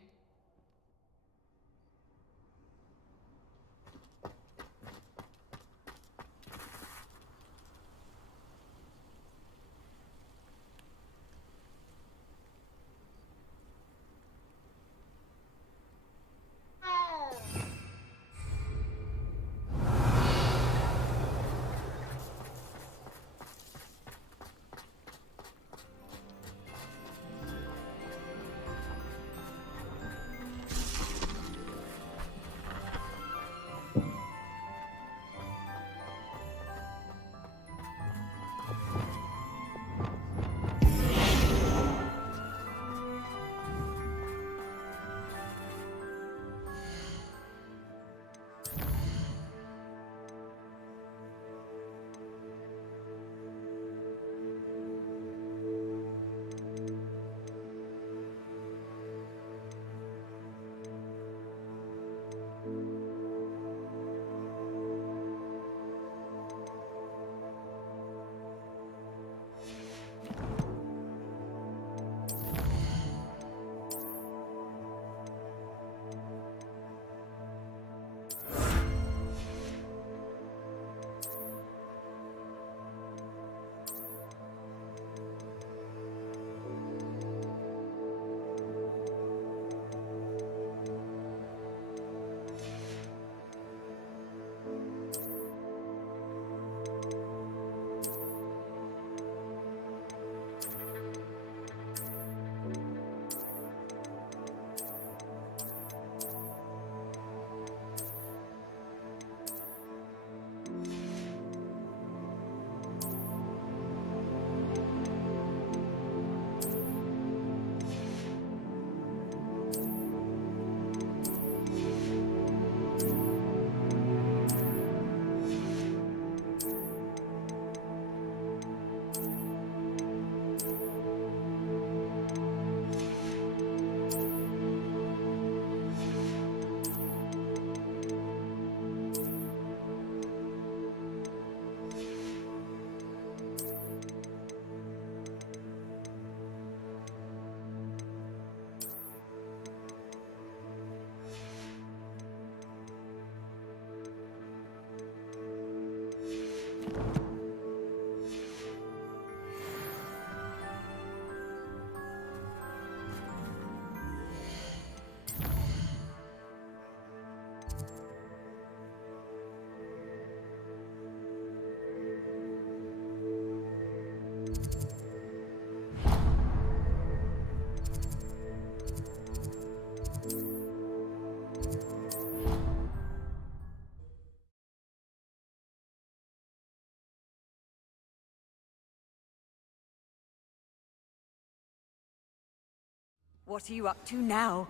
What are you up to now?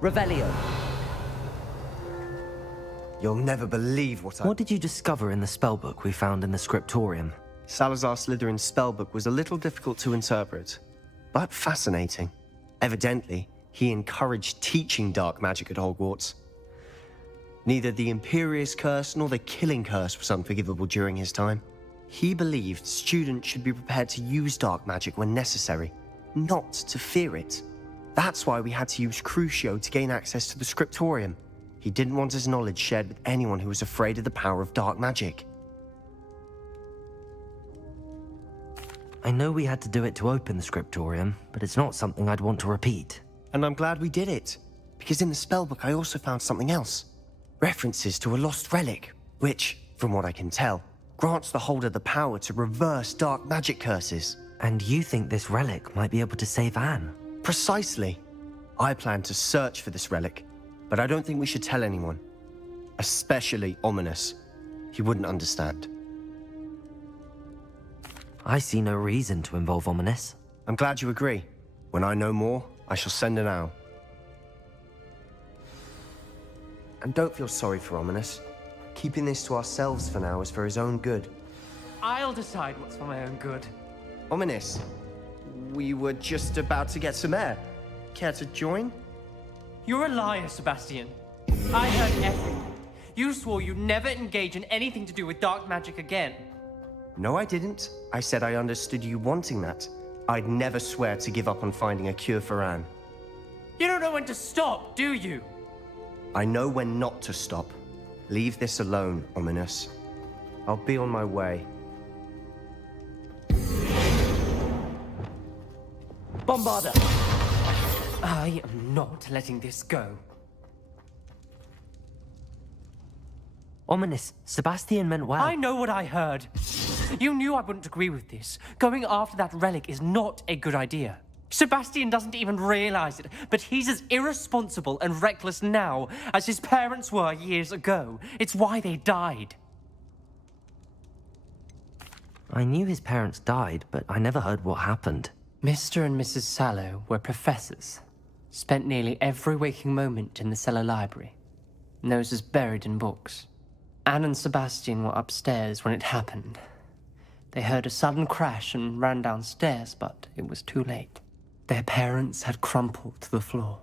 Revelio. You'll never believe what I... What did you discover in the spellbook we found in the scriptorium? Salazar Slytherin's spellbook was a little difficult to interpret, but fascinating. Evidently, he encouraged teaching dark magic at Hogwarts. Neither the Imperious Curse nor the Killing Curse was unforgivable during his time. He believed students should be prepared to use dark magic when necessary, not to fear it. That's why we had to use Crucio to gain access to the scriptorium. He didn't want his knowledge shared with anyone who was afraid of the power of dark magic. I know we had to do it to open the scriptorium, but it's not something I'd want to repeat. And I'm glad we did it, because in the spellbook I also found something else. References to a lost relic, which, from what I can tell, grants the holder the power to reverse dark magic curses. And you think this relic might be able to save Anne? Precisely. I plan to search for this relic, but I don't think we should tell anyone. Especially Ominous. He wouldn't understand. I see no reason to involve Ominous. I'm glad you agree. When I know more, I shall send an owl. And don't feel sorry for Ominous. Keeping this to ourselves for now is for his own good. I'll decide what's for my own good. Ominous, we were just about to get some air. Care to join? You're a liar, Sebastian. I heard everything. You swore you'd never engage in anything to do with dark magic again. No, I didn't. I said I understood you wanting that. I'd never swear to give up on finding a cure for Anne. You don't know when to stop, do you? I know when not to stop. Leave this alone, Ominous. I'll be on my way. Bombarda! I am not letting this go. Ominous, Sebastian meant well. I know what I heard. You knew I wouldn't agree with this. Going after that relic is not a good idea. Sebastian doesn't even realize it, but he's as irresponsible and reckless now as his parents were years ago. It's why they died. I knew his parents died, but I never heard what happened. Mr. and Mrs. Sallow were professors. Spent nearly every waking moment in the cellar library. Noses buried in books. Anne and Sebastian were upstairs when it happened. They heard a sudden crash and ran downstairs, but it was too late. Their parents had crumpled to the floor.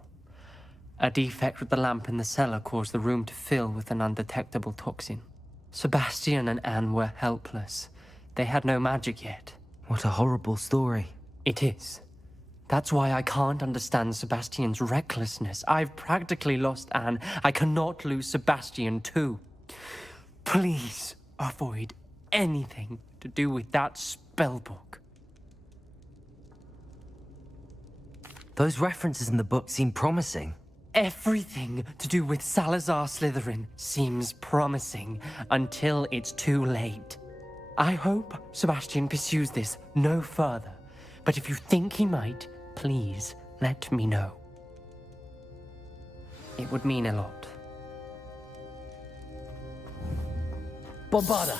A defect with the lamp in the cellar caused the room to fill with an undetectable toxin. Sebastian and Anne were helpless. They had no magic yet. What a horrible story. It is. That's why I can't understand Sebastian's recklessness. I've practically lost Anne. I cannot lose Sebastian too. Please avoid anything to do with that spellbook. Those references in the book seem promising. Everything to do with Salazar Slytherin seems promising until it's too late. I hope Sebastian pursues this no further. But if you think he might, please let me know. It would mean a lot. Bombarda!